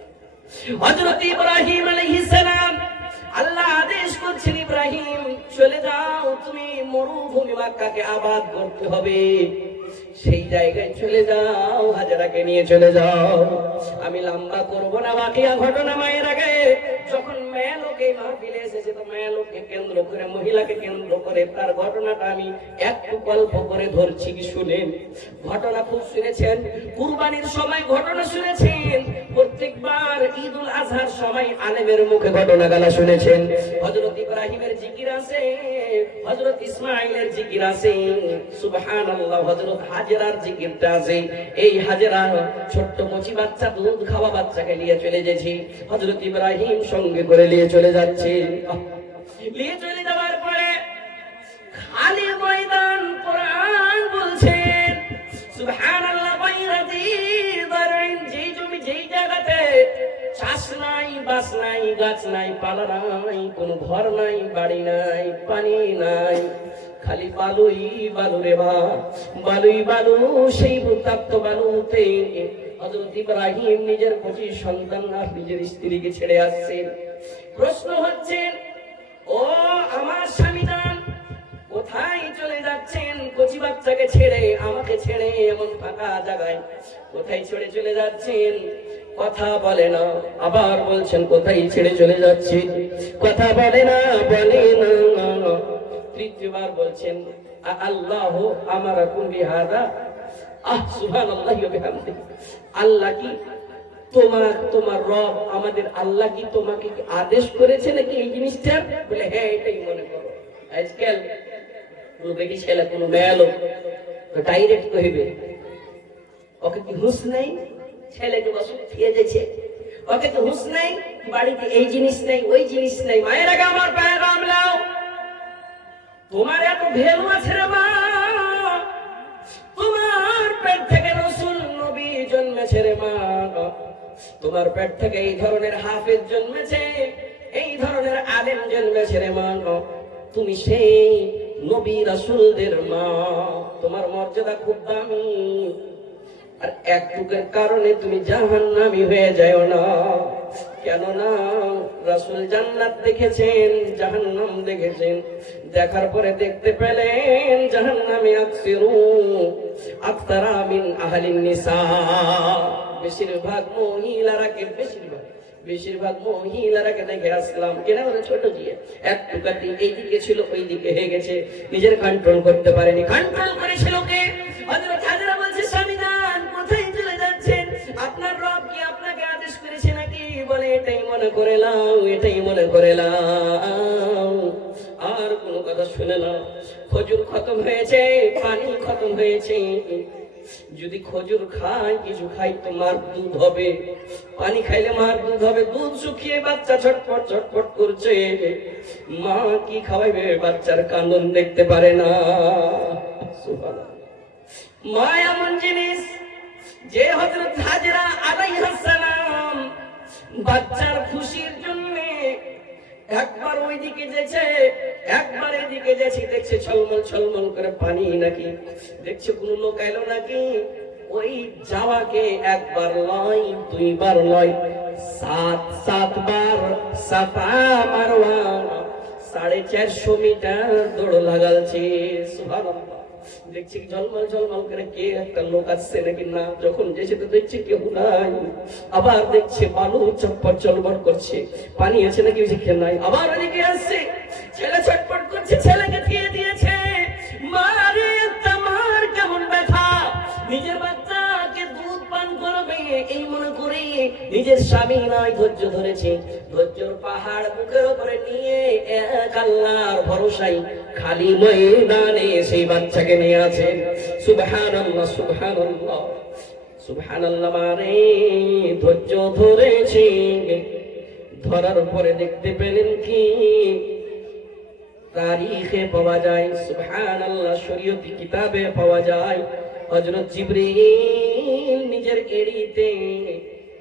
হযরত ইব্রাহিম আলাইহিস সালাম, আল্লাহ আদেশ করছেন, ইব্রাহিম চলে যাও, তুমি মরুভূমি মক্কাকে আবাদ করতে হবে, সেই জায়গায় চলে যাও, হাজেরাকে নিয়ে চলে যাও। আমি লম্বা করব না বাকিয়া ঘটনা। মায়ের আগে যখন মেয়ে লোকে মাহফিলে এসেছে, তো মেয়ে লোককে কেন্দ্র করে, মহিলাকে কেন্দ্র করে তার ঘটনাটা আমি একটু গল্প করে ধরছি, কি শুনেন। ঘটনা খুব শুনেছেন, কুরবানির সময় ঘটনা শুনেছেন, প্রত্যেকবার ঈদুল আজহার সময় আলেমের মুখে ঘটনা গালা শুনেছেন। হযরত ইব্রাহিমের জিকির আছে, হযরত ইসমাঈলের জিকির আছে, সুবহানাল্লাহ। হযরত হাজেরার জিকিরটা আছে। এই হাজেরা ছোট্ট কচি বাচ্চা, দুধ খাওয়া বাচ্চাকে নিয়ে চলে গেছে, হযরত ইব্রাহিম সঙ্গে করে নিয়ে চলে যাচ্ছে। নিয়ে চলে যাওয়ার পরে খালি ময়দান, কোরআন বলছেন সুবহানাল্লাহ, বাইরাতি দারইন, যেই জমি যেই জায়গাতে চাষ নাই, বাস নাই, গাছ নাই, পালা নাই, কোনো ঘর নাই, বাড়ি নাই, পানি নাই, খালি বালুই বালু রে বা, বালুই বালু। সেই উত্তপ্ত বালুতে হযরত ইব্রাহিম নিজের কচি সন্তান আর নিজের স্ত্রীকে ছেড়ে আসছেন। প্রশ্ন হচ্ছে, ও আমার স্বামী যান, কোথায় চলে যাচ্ছেন? কচি বাচ্চাকে ছেড়ে, আমাকে ছেড়ে এমন ফাঁকা জায়গায় কোথায় ছেড়ে চলে যাচ্ছেন? কথা বলে না। আবার বলছেন, কোথায় ছেড়ে চলে যাচ্ছে? কথা বলে না, বলে না। তৃতীয়বার বলছেন, আল্লাহ আমারাকুম বিহাদা। সুবহানাল্লাহি ওয়া বিহামদিহি। আল্লাহ কি তোমার রব, আমাদের আল্লাহ কি তোমাকে আদেশ করেছে নাকি এই জিনিসটা? বলে হ্যাঁ, এটাই মনে করো। আজকাল কোনো বেটি ছেলে, কোনো মেয়ে লোক ডাইরেক্ট কইবে, ওকে কি হুঁশ নাই? ছেলেকে বসে খেয়ে যাচ্ছে, ওকে তো হুঁশ নাই, বাড়িতে এই জিনিস নেই, ওই জিনিস নেই। মায়ের আগে আমার পেগাম লাও, তোমার এত ভ্যালু আছে রে মা, তোমার পেট থেকে রাসূল নবী জন্মেছে রে মা, তোমার পেট থেকে এই ধরনের হাফেজ জন্মেছে, এই ধরনের আলেম জন্মেছে রে মা, তুমি সেই নবী রাসূলদের মা, তোমার মর্যাদা খুব দামি। আর একটুকের কারণে তুমি জাহান্নামী হয়ে যাও না। কেননা রাসূল জান্নাত দেখেছেন, জাহান্নাম দেখেছেন, দেখার পরে দেখতে পেলেন জাহান্নামে আকতারা মিন আহলিন নিসা, বেশিরভাগ মহিলারা কে, বেশিরভাগ বেশিরভাগ মহিলারাকে দেখে আসলাম, এরা হলো ছোট জিয়ে, এক টুকাটি এইদিকে ছিল ওইদিকে হয়ে গেছে, নিজের কন্ট্রোল করতে পারেনি। কন্ট্রোল করেছিল কে? হযরত হাজরা বলছে, স্বামী যান, কোথায় চলে যাচ্ছেন? আপনার রব কি আপনাকে আদেশ করেছে নাকি? বলে, এটাই মনে করে নাও, এটাই মনে করে নাও, আর কোনো কথা শুনে না। খজুর খতম হয়েছে, পানি খতম হয়েছে, যদি খজুর খাই, কিছু খাই তো মার দুধ হবে, পানি খাইলে মার দুধ হবে। দুধ শুকিয়ে বাচ্চা ছটফট ছটফট করছে, মা কি খাওয়াইবে? বাচ্চার কান্দন দেখতে পারে না। সুবহানাল্লাহ। মা এমন জিনিস যে হযরত হাজরা আলাইহিস সালাম বাচ্চার খুশির জন্য একবার ওইদিকে যেছে, একবার এদিকে যেছে, দেখছে ছলমল ছলমল করে পানি নাকি, দেখছে কোন লোক এলো নাকি। ওই যাওয়াকে একবার নয়, দুইবার নয়, সাতবার সাফা মারওয়া 450 মিটার দৌড় লাগালছে। সুবহানাল্লাহ। দেখছি ঝলমল ঝলমল করে কে একটা লোক আসছে নাকি, না, যখন যেছে তো দেখছে কেউ নাই। আবার দেখছে বালু চটপট চলবট করছে, পানি আছে নাকি সেখানে নাই। আবার ওদিকে আসছে, ছেলে ছটপট করছে, ছেলেকে দিয়ে দিয়েছে। মারে তোমার কেমন ব্যথা, নিজের বাচ্চাকে দুধ পান করবে এই মনে করে নিজের স্বামী নয়, ধৈর্য ধরেছে। ধৈর্যর পাহাড় বুকের উপরে নিয়ে এক আল্লাহর ভরসায় খালি ময়দানে সেই বাচ্চাকে নিয়ে আছেন। সুবহানাল্লাহ, সুবহানাল্লাহ, সুবহানাল্লাহ। মানে ধৈর্য ধরেছে, ধরার পরে দেখতে পেলেন কি তারিখে পাওয়া যায়, সুবহানাল্লাহ, শরীয়তি কিতাবে পাওয়া যায়, হযরত জিবরীল নিজের এড়িতে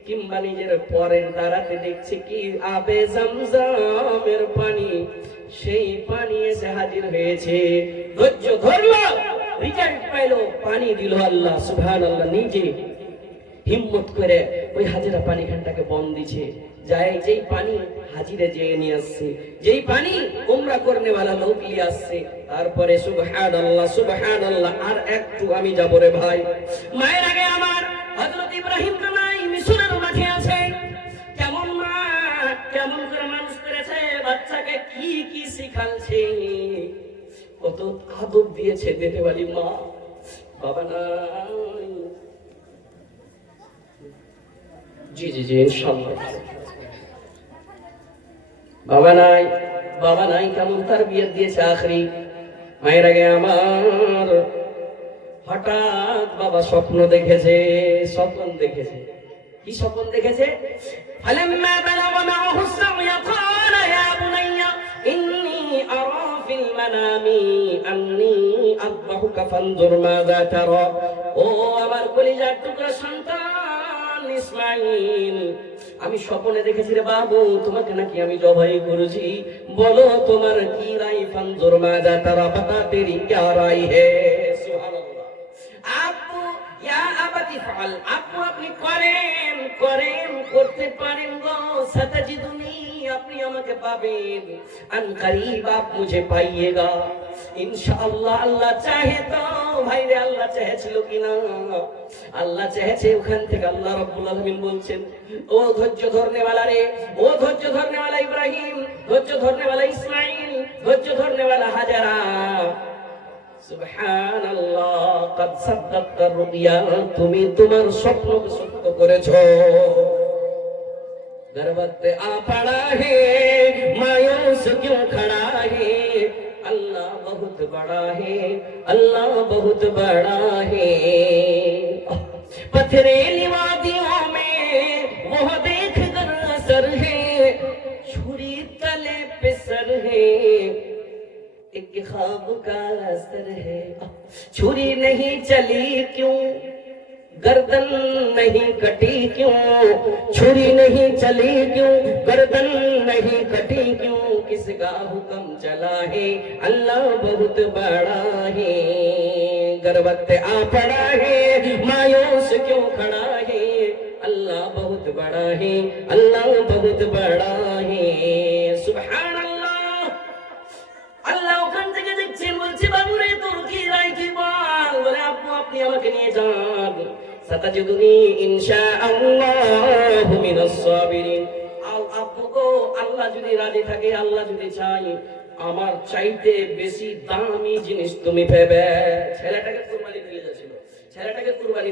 কিংবা নিজের পরের দ্বারাতে দেখছে কি আবে জমজমের পানি, সেই পানি এসে হাজির হয়েছে। ধৈর্য ধরলো, রিজাল্ট পাইলো, পানি দিল আল্লাহ। সুবহানাল্লাহ। নিজে হিম্মত করে ওই হাজিরা পানি খানটাকে বন্ধ দিছে, যায় যেই পানি হাজিরে যেয়ে নিয়ে আসছে, যেই পানি উমরা করনেওয়ালা লোক নিয়ে আসছে। তারপরে সুবহানাল্লাহ, সুবহানাল্লাহ। আর একটু আমি যাবো রে ভাই। মায়ের আগে আমার হযরত ইব্রাহিম নাই, মিশরের মাঠে আছে। কেমন মা, কেমন করে মানুষ করেছে, বাচ্চাকে কি কি শিখালছে, কত আদব দিয়েছে দেদেওয়ালি মা। বাবা নাই, জি জি জি ইনশাআল্লাহ। বাবা নাই, বাবা নাই, কেমন তারবিয়ত দিয়েছে আখরি। মায়ের আগে আমার হঠাৎ বাবা স্বপ্ন দেখেছে, স্বপ্ন দেখেছে। কি স্বপ্ন দেখেছে? ফালাম্মা বালাগা মা'আহু সা'য়া ক্বালা ইয়া বুনাইয়া ইন্নী আরা ফিল মানামি আন্নী আযবাহুকা ফানজুর মাযা তারা। ও আমার কলিজার টুকরা সন্তান ইসমাঈল, আমি স্বপ্নে দেখেছি রে বাবু, তোমাকে নাকি আমি জবাই করেছি, বলো তোমার কি রাই? ফানজুর মাযা তারা, বাতা তেরি ক্যা রাই হে। সুবহানাল্লাহ। আপু ইয়া আবাতি ফাল, আপু আপনি করেন, করেন, করতে পারেন গো। সাতাজিদুনি, আপনি আমাকে পাবেন। আন করিব আপ মুঝে পাইয়েগা ইনশাআল্লাহ। আল্লাহ চাহে তো ভাইরে, আল্লাহ চেয়েছিল কিনা? আল্লাহ চেয়েছে। ওখান থেকে আল্লাহ রাব্বুল আলামিন বলছেন, ও ধৈর্য ধরনেওয়ালা রে, ও ধৈর্য ধরনেওয়ালা ইব্রাহিম, ধৈর্য ধরনেওয়ালা ইসমাঈল, ধৈর্য ধরনেওয়ালা হাজারা, সুবহানাল্লাহ, কদ সাদ্দাকতা রুইয়া, তুমি তোমার স্বপ্নকে সত্য করেছো। দরবতে আ পড়া হে, মাयूस क्यों खड़ा है, अल्लाह बहुत बड़ा है, अल्लाह बहुत बड़ा है। पथरीली वादियों में वो देख कर असर है, छुरी तले पे सर है, एक ख्वाब का असर है। छुरी नहीं चली क्यों, गर्दन नहीं कटी क्यों, छुरी नहीं चली क्यों, गर्दन नहीं कटी क्यों, किसका हुक्म चला है, अल्लाह बहुत बड़ा है। गर्वत आ पड़ा है, मायूस क्यों खड़ा है, अल्लाह बहुत बड़ा है, अल्लाह बहुत बड़ा है। सुबहानाल्लाह। আল্লাহ ওখান থেকে দেখছেন, বলছে বাবু রে তোর কি রাই তুই বল। বলে আপু আপনি আমাকে নিয়ে যান, সাতাজিদুনি ইনশাআল্লাহু মিনাস সাবিরিন। যদি রাজি থাকে, আল্লাহ যদি চাই, আমার চাইতে বেশি দামি জিনিস তুমি পাবে। ছেলেটাকে কুরবানি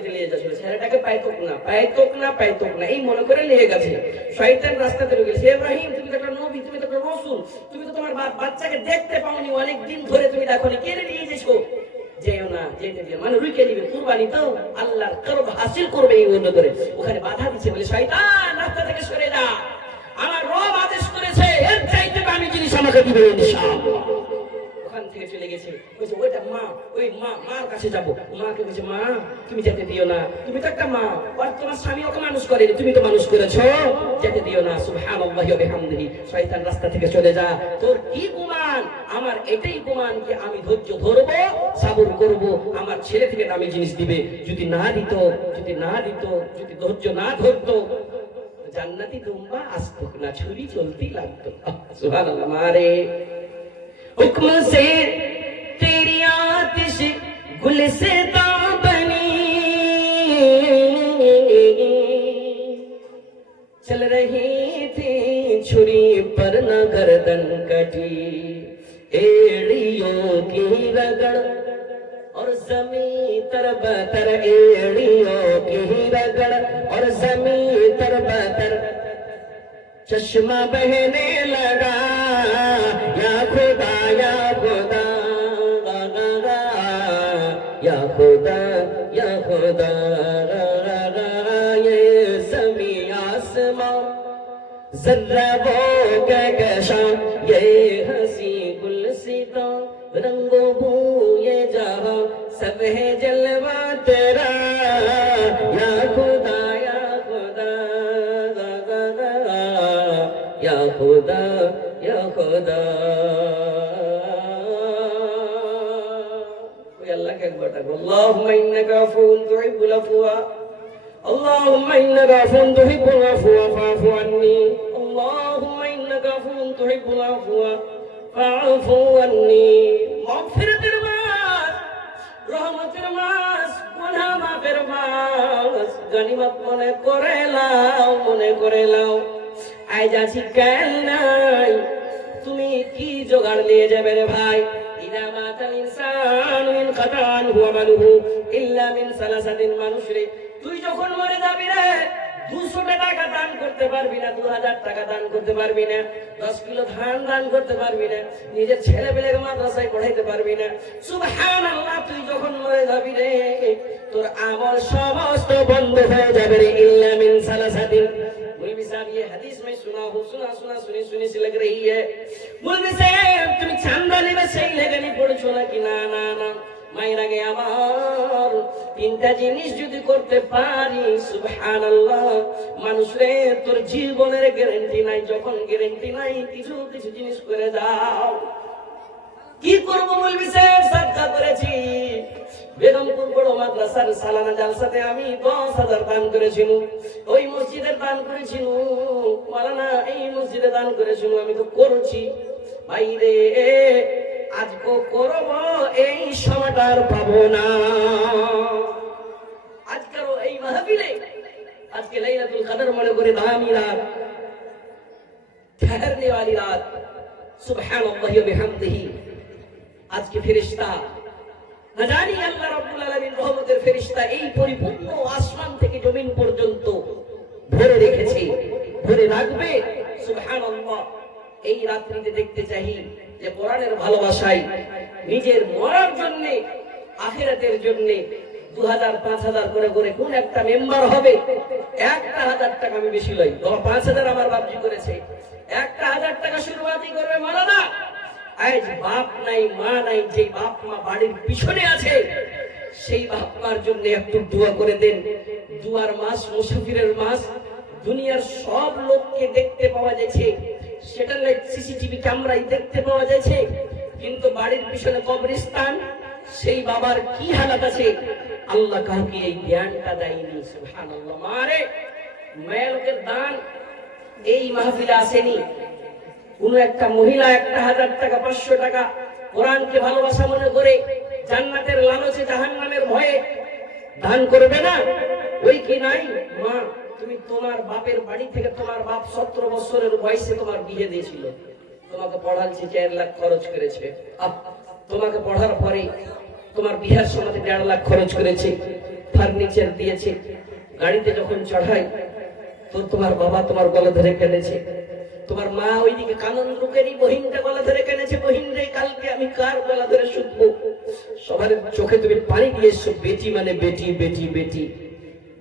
দিলে যাচ্ছিল, ছেলেটাকে পাইতোক না এই মনে করে নিয়ে গেছে। শয়তান রাস্তাতে ঢুকেছে, ইব্রাহিম তুমি তো একটা নবী, তুমি তো একটা রাসূল, তুমি তো তোমার বাচ্চাকে দেখতে পাওনি, অনেক দিন ধরে তুমি দেখোনি, কেড়ে নিয়ে যেছো, যেও না, যেতে দিও, মানে রুইকে দিবে। কুরবানি তো আল্লাহর করব হাসিল করবে এই অন্য করে। ওখানে বাধা দিচ্ছে বলে, শয়তান রাস্তা থেকে সরে যা, আমার রব আদেশ করেছে, এর চাইতে দামি জিনিস আমাকে দিবে ইনশাআল্লাহ। ওখান থেকে চলে গেছে, বলছে ওইটা মা, ওই মার কাছে যাবো। মাকে বলছে, মা তুমি যেতে দিও না, তুমি তো একটা মা, আর তোমার স্বামী ওকে মানুষ করেনি, তুমি তো মানুষ করেছো, যেতে দিও না। সুবহানাল্লাহি ওয়া বিহামদিহি। শয়তান রাস্তা থেকে চলে যা। তোর কি গুমান? আমার এটাই গুমান যে আমি ধৈর্য ধরবো, সবর করব, আমার ছেলে থেকে দামি জিনিস দিবে। যদি না দিত, যদি ধৈর্য না ধরতো, জান্নাতি দুম্বা আসতো না, ছুরি চলতেই লাগতো। সুবহানাল্লাহ। মারে हुक्म से तेरी आतिश गुलसिता बनी, चल रही थी छुरी पर न गर्दन कटी, एड़ियों की रगड़ और जमीन तरबतर, एड़ियों की रगड़ और जमीन तरबतर, चश्मा बहने लगा, या खुदा या खुदा, या खुदा या खुदा, ये ज़मीं आसमां ज़र्रा वो कहकशां, ये हंसी गुलसिता रंगो बू ये जहां, सब है जलवा तेरा, या खुदा या खुदा, या खुदा या खुदा। अल्लाह के एक बार अल्लाहुम्मा इन्नका अफ़ून तुहिब्बुल अफ़्वा, अल्लाहुम्मा इन्नका अफ़ून तुहिब्बुल अफ़्वा फ़अफ़ु अन्नी, अल्लाहुम्मा इन्नका अफ़ून तुहिब्बुल अफ़्वा फ़अफ़ु अन्नी। মাগফিরাতের মাস, রহমতের মাস, গুনাহ মাফের মাস, গনিমত মনে করে লাও, মনে করে লাও। আজ আছি কাল নাই, তুমি কি জোগাড় নিয়ে যাবে রে ভাই? ইদা মাতাল ইনসানু ইনকাতা আনহু আমালুহু ইল্লা মিন সালাসাতিন। মানুষ রে, তুই যখন মরে যাবি রে, 200 টাকা দান করতে পারবি না, 2000 টাকা দান করতে পারবি না, 10 কিলো ধান দান করতে পারবি না, নিজের ছেলে পেলেকে মাদ্রাসায় পড়াইতে পারবি না। সুবহানাল্লাহ, তুই যখন মরে যাবি রে, তোর আমল সমস্ত বন্ধ হয়ে যাবে রে। ইল্লা মিন সালাসাতিন। मौलवी साहब ये हदीस में सुनी सी लग रही है। मौलवी साहब तुम चांदाली में सही लगनी पड़ছো নাকি? না না না, মাইরা গে আমার তিনটা জিনিস যদি করতে পারি, সুবহানাল্লাহ, মানুষ রে তোর জীবনের গ্যারান্টি নাই। যখন গ্যারান্টি নাই, কিছু কিছু জিনিস করে যাও। কি করবো মৌলভী সাহেব? সাদকা করেছি, বেগমপুর বড় মাদ্রাসার সালানা জালসাতে আমি 10,000 দান করেছিল, ওই মসজিদের দান করেছিল, মাওলানা এই মসজিদে দান করেছিল, আমি তো করছি। ভাইরে, আজকে করব, এই সময়টার পাবো না। আজকের এই মাহফিলে, আজকে লাইলাতুল কদর মনে করে দামি রাত, ठहरने वाली रात, सुबहानल्लाहि व बिहमदिही। আজকে ফেরেশতা, না জানি আল্লাহ রাব্বুল আলামিন রহমতের ফেরেশতা এই পরিপূর্ণ আসমান থেকে জমিন পর্যন্ত ভরে রেখেছে, ভরে রাখবে। সুবহানাল্লাহ। এই রাত্রিতে দেখতে চাই যে কোরআনের ভালোবাসায় নিজের মরার জন্য, আখিরাতের জন্য 2000 5000 করে করে কোন একটা মেম্বার হবে? 1000 টাকা আমি বেশি লই, 5000 আমার বাপজি করেছে, 1000 টাকা শুরুয়াতি করবে মাওলানা। আজ বাপ নাই, মা নাই, যে বাপ মা বাড়ির পিছনে আছে, সেই বাপ মার জন্য একটু দোয়া করে দেন। দুয়ার মাস, মুসাফিরের মাস, দুনিয়ার সব লোককে দেখতে পাওয়া যাচ্ছে, সেটা সিসিটিভি ক্যামেরায় দেখতে পাওয়া যাচ্ছে, কিন্তু বাড়ির পিছনে কবরস্থান, সেই বাবার কি হালাত আছে, আল্লাহ কাউকে এই জ্ঞানটা দেয়নি। সুবহানাল্লাহ। মারে মেয়ের দান এই মাহফিলে আসেনি। কোন একটা মহিলা 1000 টাকা 500 টাকা কোরআনকে ভালোবাসা মনে করে, জান্নাতের লালচে জাহান্নামের ভয়ে দান করবে না? ওই কি নাই? মা তুমি তোমার বাপের বাড়ি থেকে তোমার বাপ 17 বছরের বয়সে তোমার বিয়ে দিয়েছিল, তোমাকে পড়াচ্ছে 4 লাখ খরচ করেছে, তোমাকে পড়ার পরে তোমার বিহার সময় 1.5 লাখ খরচ করেছে, ফার্নিচার দিয়েছে, গাড়িতে যখন চড়াই তো তোমার বাবা তোমার গলা ধরে কেঁদেছে, তোমার মা ওইদিকে কানন রুকেরই বহিনটা গলা ধরে কেঁদেছে, বহিন রে কালকে আমি কার গলা ধরে শুধবো, সবার চোখে তুমি পানি দিয়ে এসছো, বেটি মানে বেটি বেটি বেটি।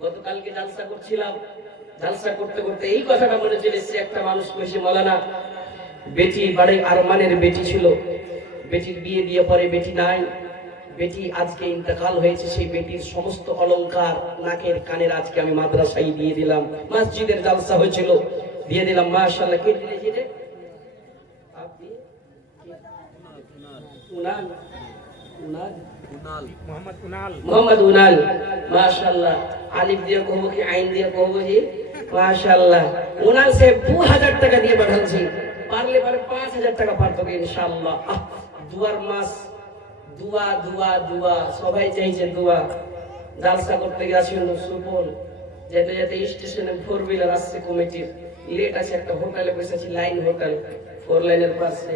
গতকালকে জালসা করছিলাম, জালসা করতে করতে এই কথাটা মনে চলে এসছে, একটা মানুষ কইছে মৌলানা বেটি বাড়ি আরমানের বেটি ছিল, বেটির বিয়ে দিয়ে পরে বেটি নাই, বেটি আজকে ইন্তেকাল হয়েছে, সেই বেটির সমস্ত অলংকার নাকের কানের আজকে আমি মাদ্রাসায় দিয়ে দিলাম, মসজিদের জালসা হয়েছিল দিয়ে দিলাম, মাশাআল্লাহ। কে দিয়েছে রে? আপনি উনাল উনাল মোহাম্মদ উনাল, মাশাআল্লাহ। আলিফ দিয়ে কহবো কি আইন দিয়ে কহবো জি? মাশাআল্লাহ। উনাল সাহেব 2000 টাকা দিয়ে পাঠাচ্ছি, পারলে পারে 5000 টাকা পাঠাবো ইনশাআল্লাহ। দুয়ার মাস, দুয়া দুয়া দুয়া, সবাই চাইছে দুয়া। জালসা করতে গেছিল সুপল, যেতে যেতে স্টেশনে 4 হুইলার আসছে কমিটির, লেট আছে, একটা হোটেলে বসেছি, লাইন হোটেল, 4 লাইনের পাশে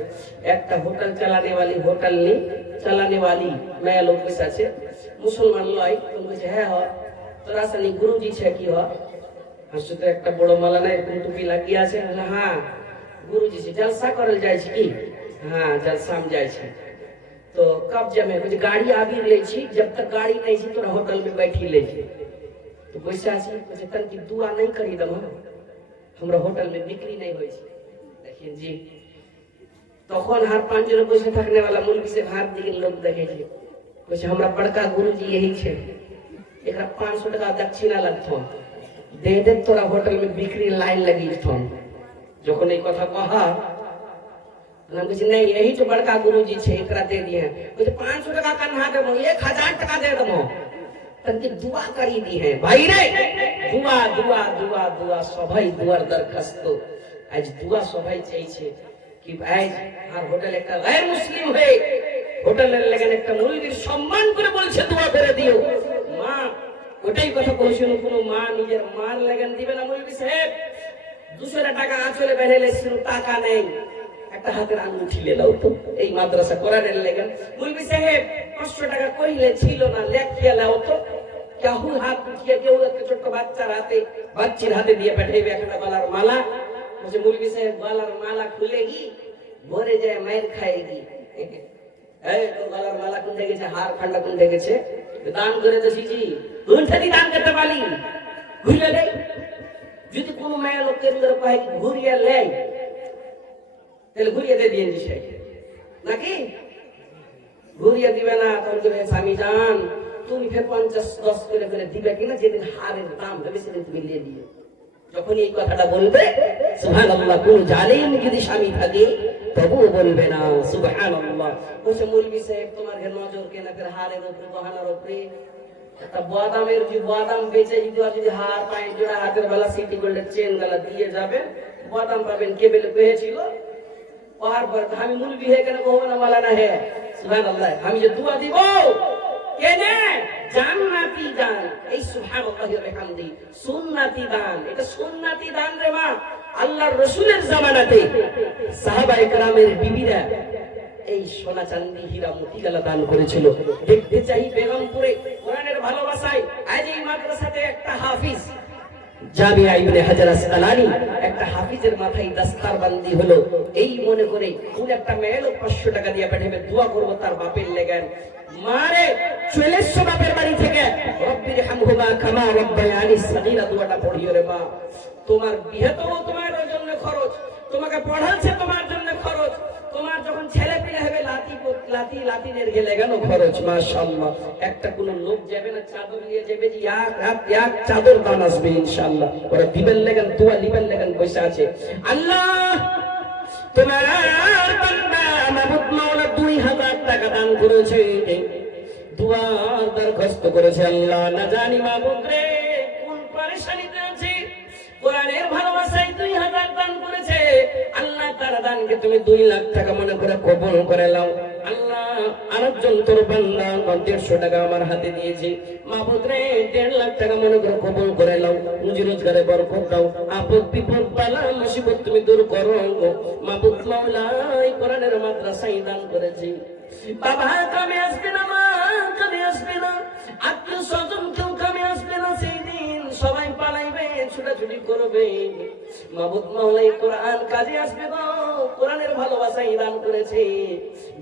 একটা হোটেল চালানে वाली, হোটেল নেই চালানে वाली মেয়ে লোক বসে আছে, মুসলমান লয়। তো বলছে হ্যাঁ হ, তোর আসলে গুরুজি ছে কি হ? হাসছে তো একটা বড় মালানা এরকম টুপি লাগিয়ে আছে, হ্যাঁ गुरुजी से जलसा करल जाय छी की? हाँ जलसा में जाय छी। तो कब जमे कुछ गाड़ी आबी ले छी, जब तक गाड़ी नहीं छी तोरा होटल में बैठी ले छी। तो पैसा छी कुछ तन की दुआ नहीं करी दम, हमरा होटल में बिक्री नहीं होई छी। देखिए जी तखन हर 5 जन बसे थकने वाला मुल्क से हाथ दिखे लोग देखे छी, कुछ हमरा बड़का गुरुजी यही छे, एकरा 500 टका दक्षिणा लगथो, दे दे तोरा होटल में बिक्री लाइन लगी थो। যখন এই কথা কহা हम कुछ नहीं, यही तो बड़का गुरुजी छे, एकरा दे दिए कुछ 500 टका कन्हा देबो, 1000 टका दे देबो, तनके दुआ करी दी है भाई रे, दुआ दुआ दुआ दुआ सबाई दुआर दरखास्त। आज दुआ सबाई চাইছে कि ভাই আর হোটেল একটা গैर মুসলিম হয়ে হোটেলের লাগেন একটা মুলবির সম্মান করে বলছে দোয়া করে দিও, মা ওটাই কথা কইছিল, কোন মা নিজের মার লাগেন দিবে না মুলবি সাহেব, 200 টাকা আঁচলে বেঁধে লেছিল, টাকা নেই, একটা হাতের আঙ্গুঠি লে দাও তো এই মাদ্রাসা কোরআনের লেগেন। মুলবি সাহেব 500 টাকা কইলে ছিল না, লেখিয়া লাও তো, কেউ হাত উঠিয়ে কেউ একটা ছোট বাচ্চার হাতে, বাচ্চির হাতে দিয়ে পাঠাইবে একটা গলার মালা, বলছে মুলবি সাহেব গলার মালা খুলেগি ভরে যায় মায়ের খাইগি। এই তো গলার মালা কোন দেখেছে, হার খান্ডা কোন দেখেছে, দান করে দিছি, কোন থেকে দান করতে পারি, ভুলে নেই। যদি কোনো মেয়ে লোকের পায় ঘুরিয়ে লেয় তাহলে ঘুরিয়ে দিয়ে দিয়ে দিছে, নাকি ঘুরিয়ে দিবে না, তখন স্বামী জান তুমি ফের 50-10 করে করে দিবে কিনা, যেদিন হারের দাম হবে সেদিন তুমি নিয়ে দিও। যখন এই কথাটা বলবে সুবহানাল্লাহ, কোন জালিম যদি স্বামী থাকে তবুও বলবে না সুবহানাল্লাহ। বলছে মুলবি সাহেব তোমার ঘর নজর কেনা ফের হারের উপরে গহনার উপরে, একটা বাদামের যে বাদাম বেচে যদি হার পায় জোড়া হাতের বেলা সিটি করলে চেন গলা দিয়ে যাবে, বাদাম পাবেন কেবল পেয়েছিল পার পর। আমি মুলবি হয়ে কেন কহনা वाला না হে সুবহানাল্লাহ, আমি যে দোয়া দিব কেনে জান্নাতি দান, এই সুবহানাল্লাহি ওয়া বিহামদি সুন্নতি দান, এটা সুন্নতি দান রে মা। আল্লাহর রাসূলের জামানাতে সাহাবায়ে কেরামের বিবিরা এই সোনা চাঁদি হীরা মতিগলা দান করেছিল। দেখতে চাই বেগমপুরে কোরআনের ভালোবাসায় আজ এই মাদ্রাসাতে একটা হাফিজ জামিয়া ইবনে হাজার আসকালানী, একটা হাফিজের মাথায় দস্তার বান্দি হলো, এই মনে করে কোন একটা মেয়ে লোক 500 টাকা দিয়ে পাঠাবে, দোয়া করব তার বাপের লেগেন। মারে চলে এসো বাপের বাড়ি থেকে, রব্বির হামহুমা কামা রব্বায়ানি সগীরা, দোয়াটা পড়িও রে মা। তোমার বিয়ে তো তোমার জন্য খরচ, তোমাকে পড়াচ্ছে তোমার জন্য খরচ, তোমার যখন ছেলে পেলে হবে লাতি লাতিনের গেলে গেল খরচ। মাশাআল্লাহ, একটা কোন লোক যাবে না চাদর নিয়ে যাবে যে এক চাদর দান আসবে ইনশাআল্লাহ, ওরা দিবেন লেগেন দোয়া লিবেন লেগেন পয়সা আছে। আল্লাহ তোমার বান্দা মাহমুদ মাওলা 2000 টাকা দান করেছে, দোয়ার দরখাস্ত করেছে, আল্লাহ না জানি মাহমুদ রে কোন পরেশানিতে আছে, কোরআনের ভালোবাসায় 2000 দান করেছে, আল্লাহ তার দানকে তুমি 2 লাখ টাকা মনে করে কবুল করে নাও। আল্লাহ আরেকজন তোর বান্দা 150 টাকা আমার হাতে দিয়েছে, মাবুদ রে 1.5 লাখ টাকা মনে করে কবুল করে নাও, রুজি রোজগারে বরকত দাও, আপদ বিপদ বালা মুসিবত তুমি দূর করো মাবুদ মাওলা। এই কোরআনের মাদ্রাসায় দান করেছি, বাবা কামে আসবে না, মা কামে আসবে না, আত্মীয় স্বজন কেউ কামে আসবে না, সেই দিন সবাই পালাইবে, ছুটাছুটি করবে। মাবুদ মাওলা এই কোরআন কাজে আসবে গো, কোরআনের ভালোবাসায় দান করেছে।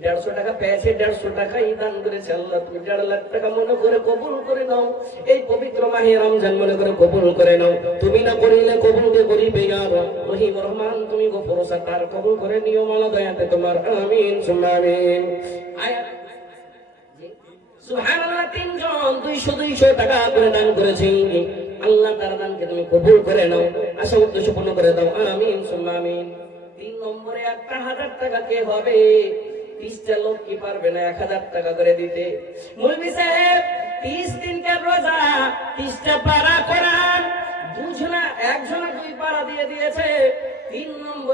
150 টাকা পেয়েছে, 150 টাকাই দান করেছে। আল্লাহ তুমি 1.5 লাখ টাকা মনে করে কবুল করে নাও, এই পবিত্র মাহে রমজান মনে করে কবুল করে নাও। তুমি না করিলে কবুল কে করিবে ইয়া রহিম রহমান, তুমি গফুর সাত্তার, কবুল করে নিও মাওলা দয়াতে তোমার, আমিন সুম্মা আমিন। আয়াত সুবহানাল্লাহ, 3 জন 200 টাকা করে দান করেছে। আল্লাহ তার দানকে তুমি কবুল করে নাও, আশা উদ্দেশ্য পূর্ণ করে দাও, আমিন সুম্মা আমিন। 3 নম্বরে 1000 টাকা কে হবে? 30টা লোক কি পারবে না 1000 টাকা করে দিতে? মুলবি সাহেব 30 দিনকার রোজা, 30টা পারা কোরআন, 2 জনা 1 জনা 2 পারা দিয়ে দিয়েছে। 3 নম্বর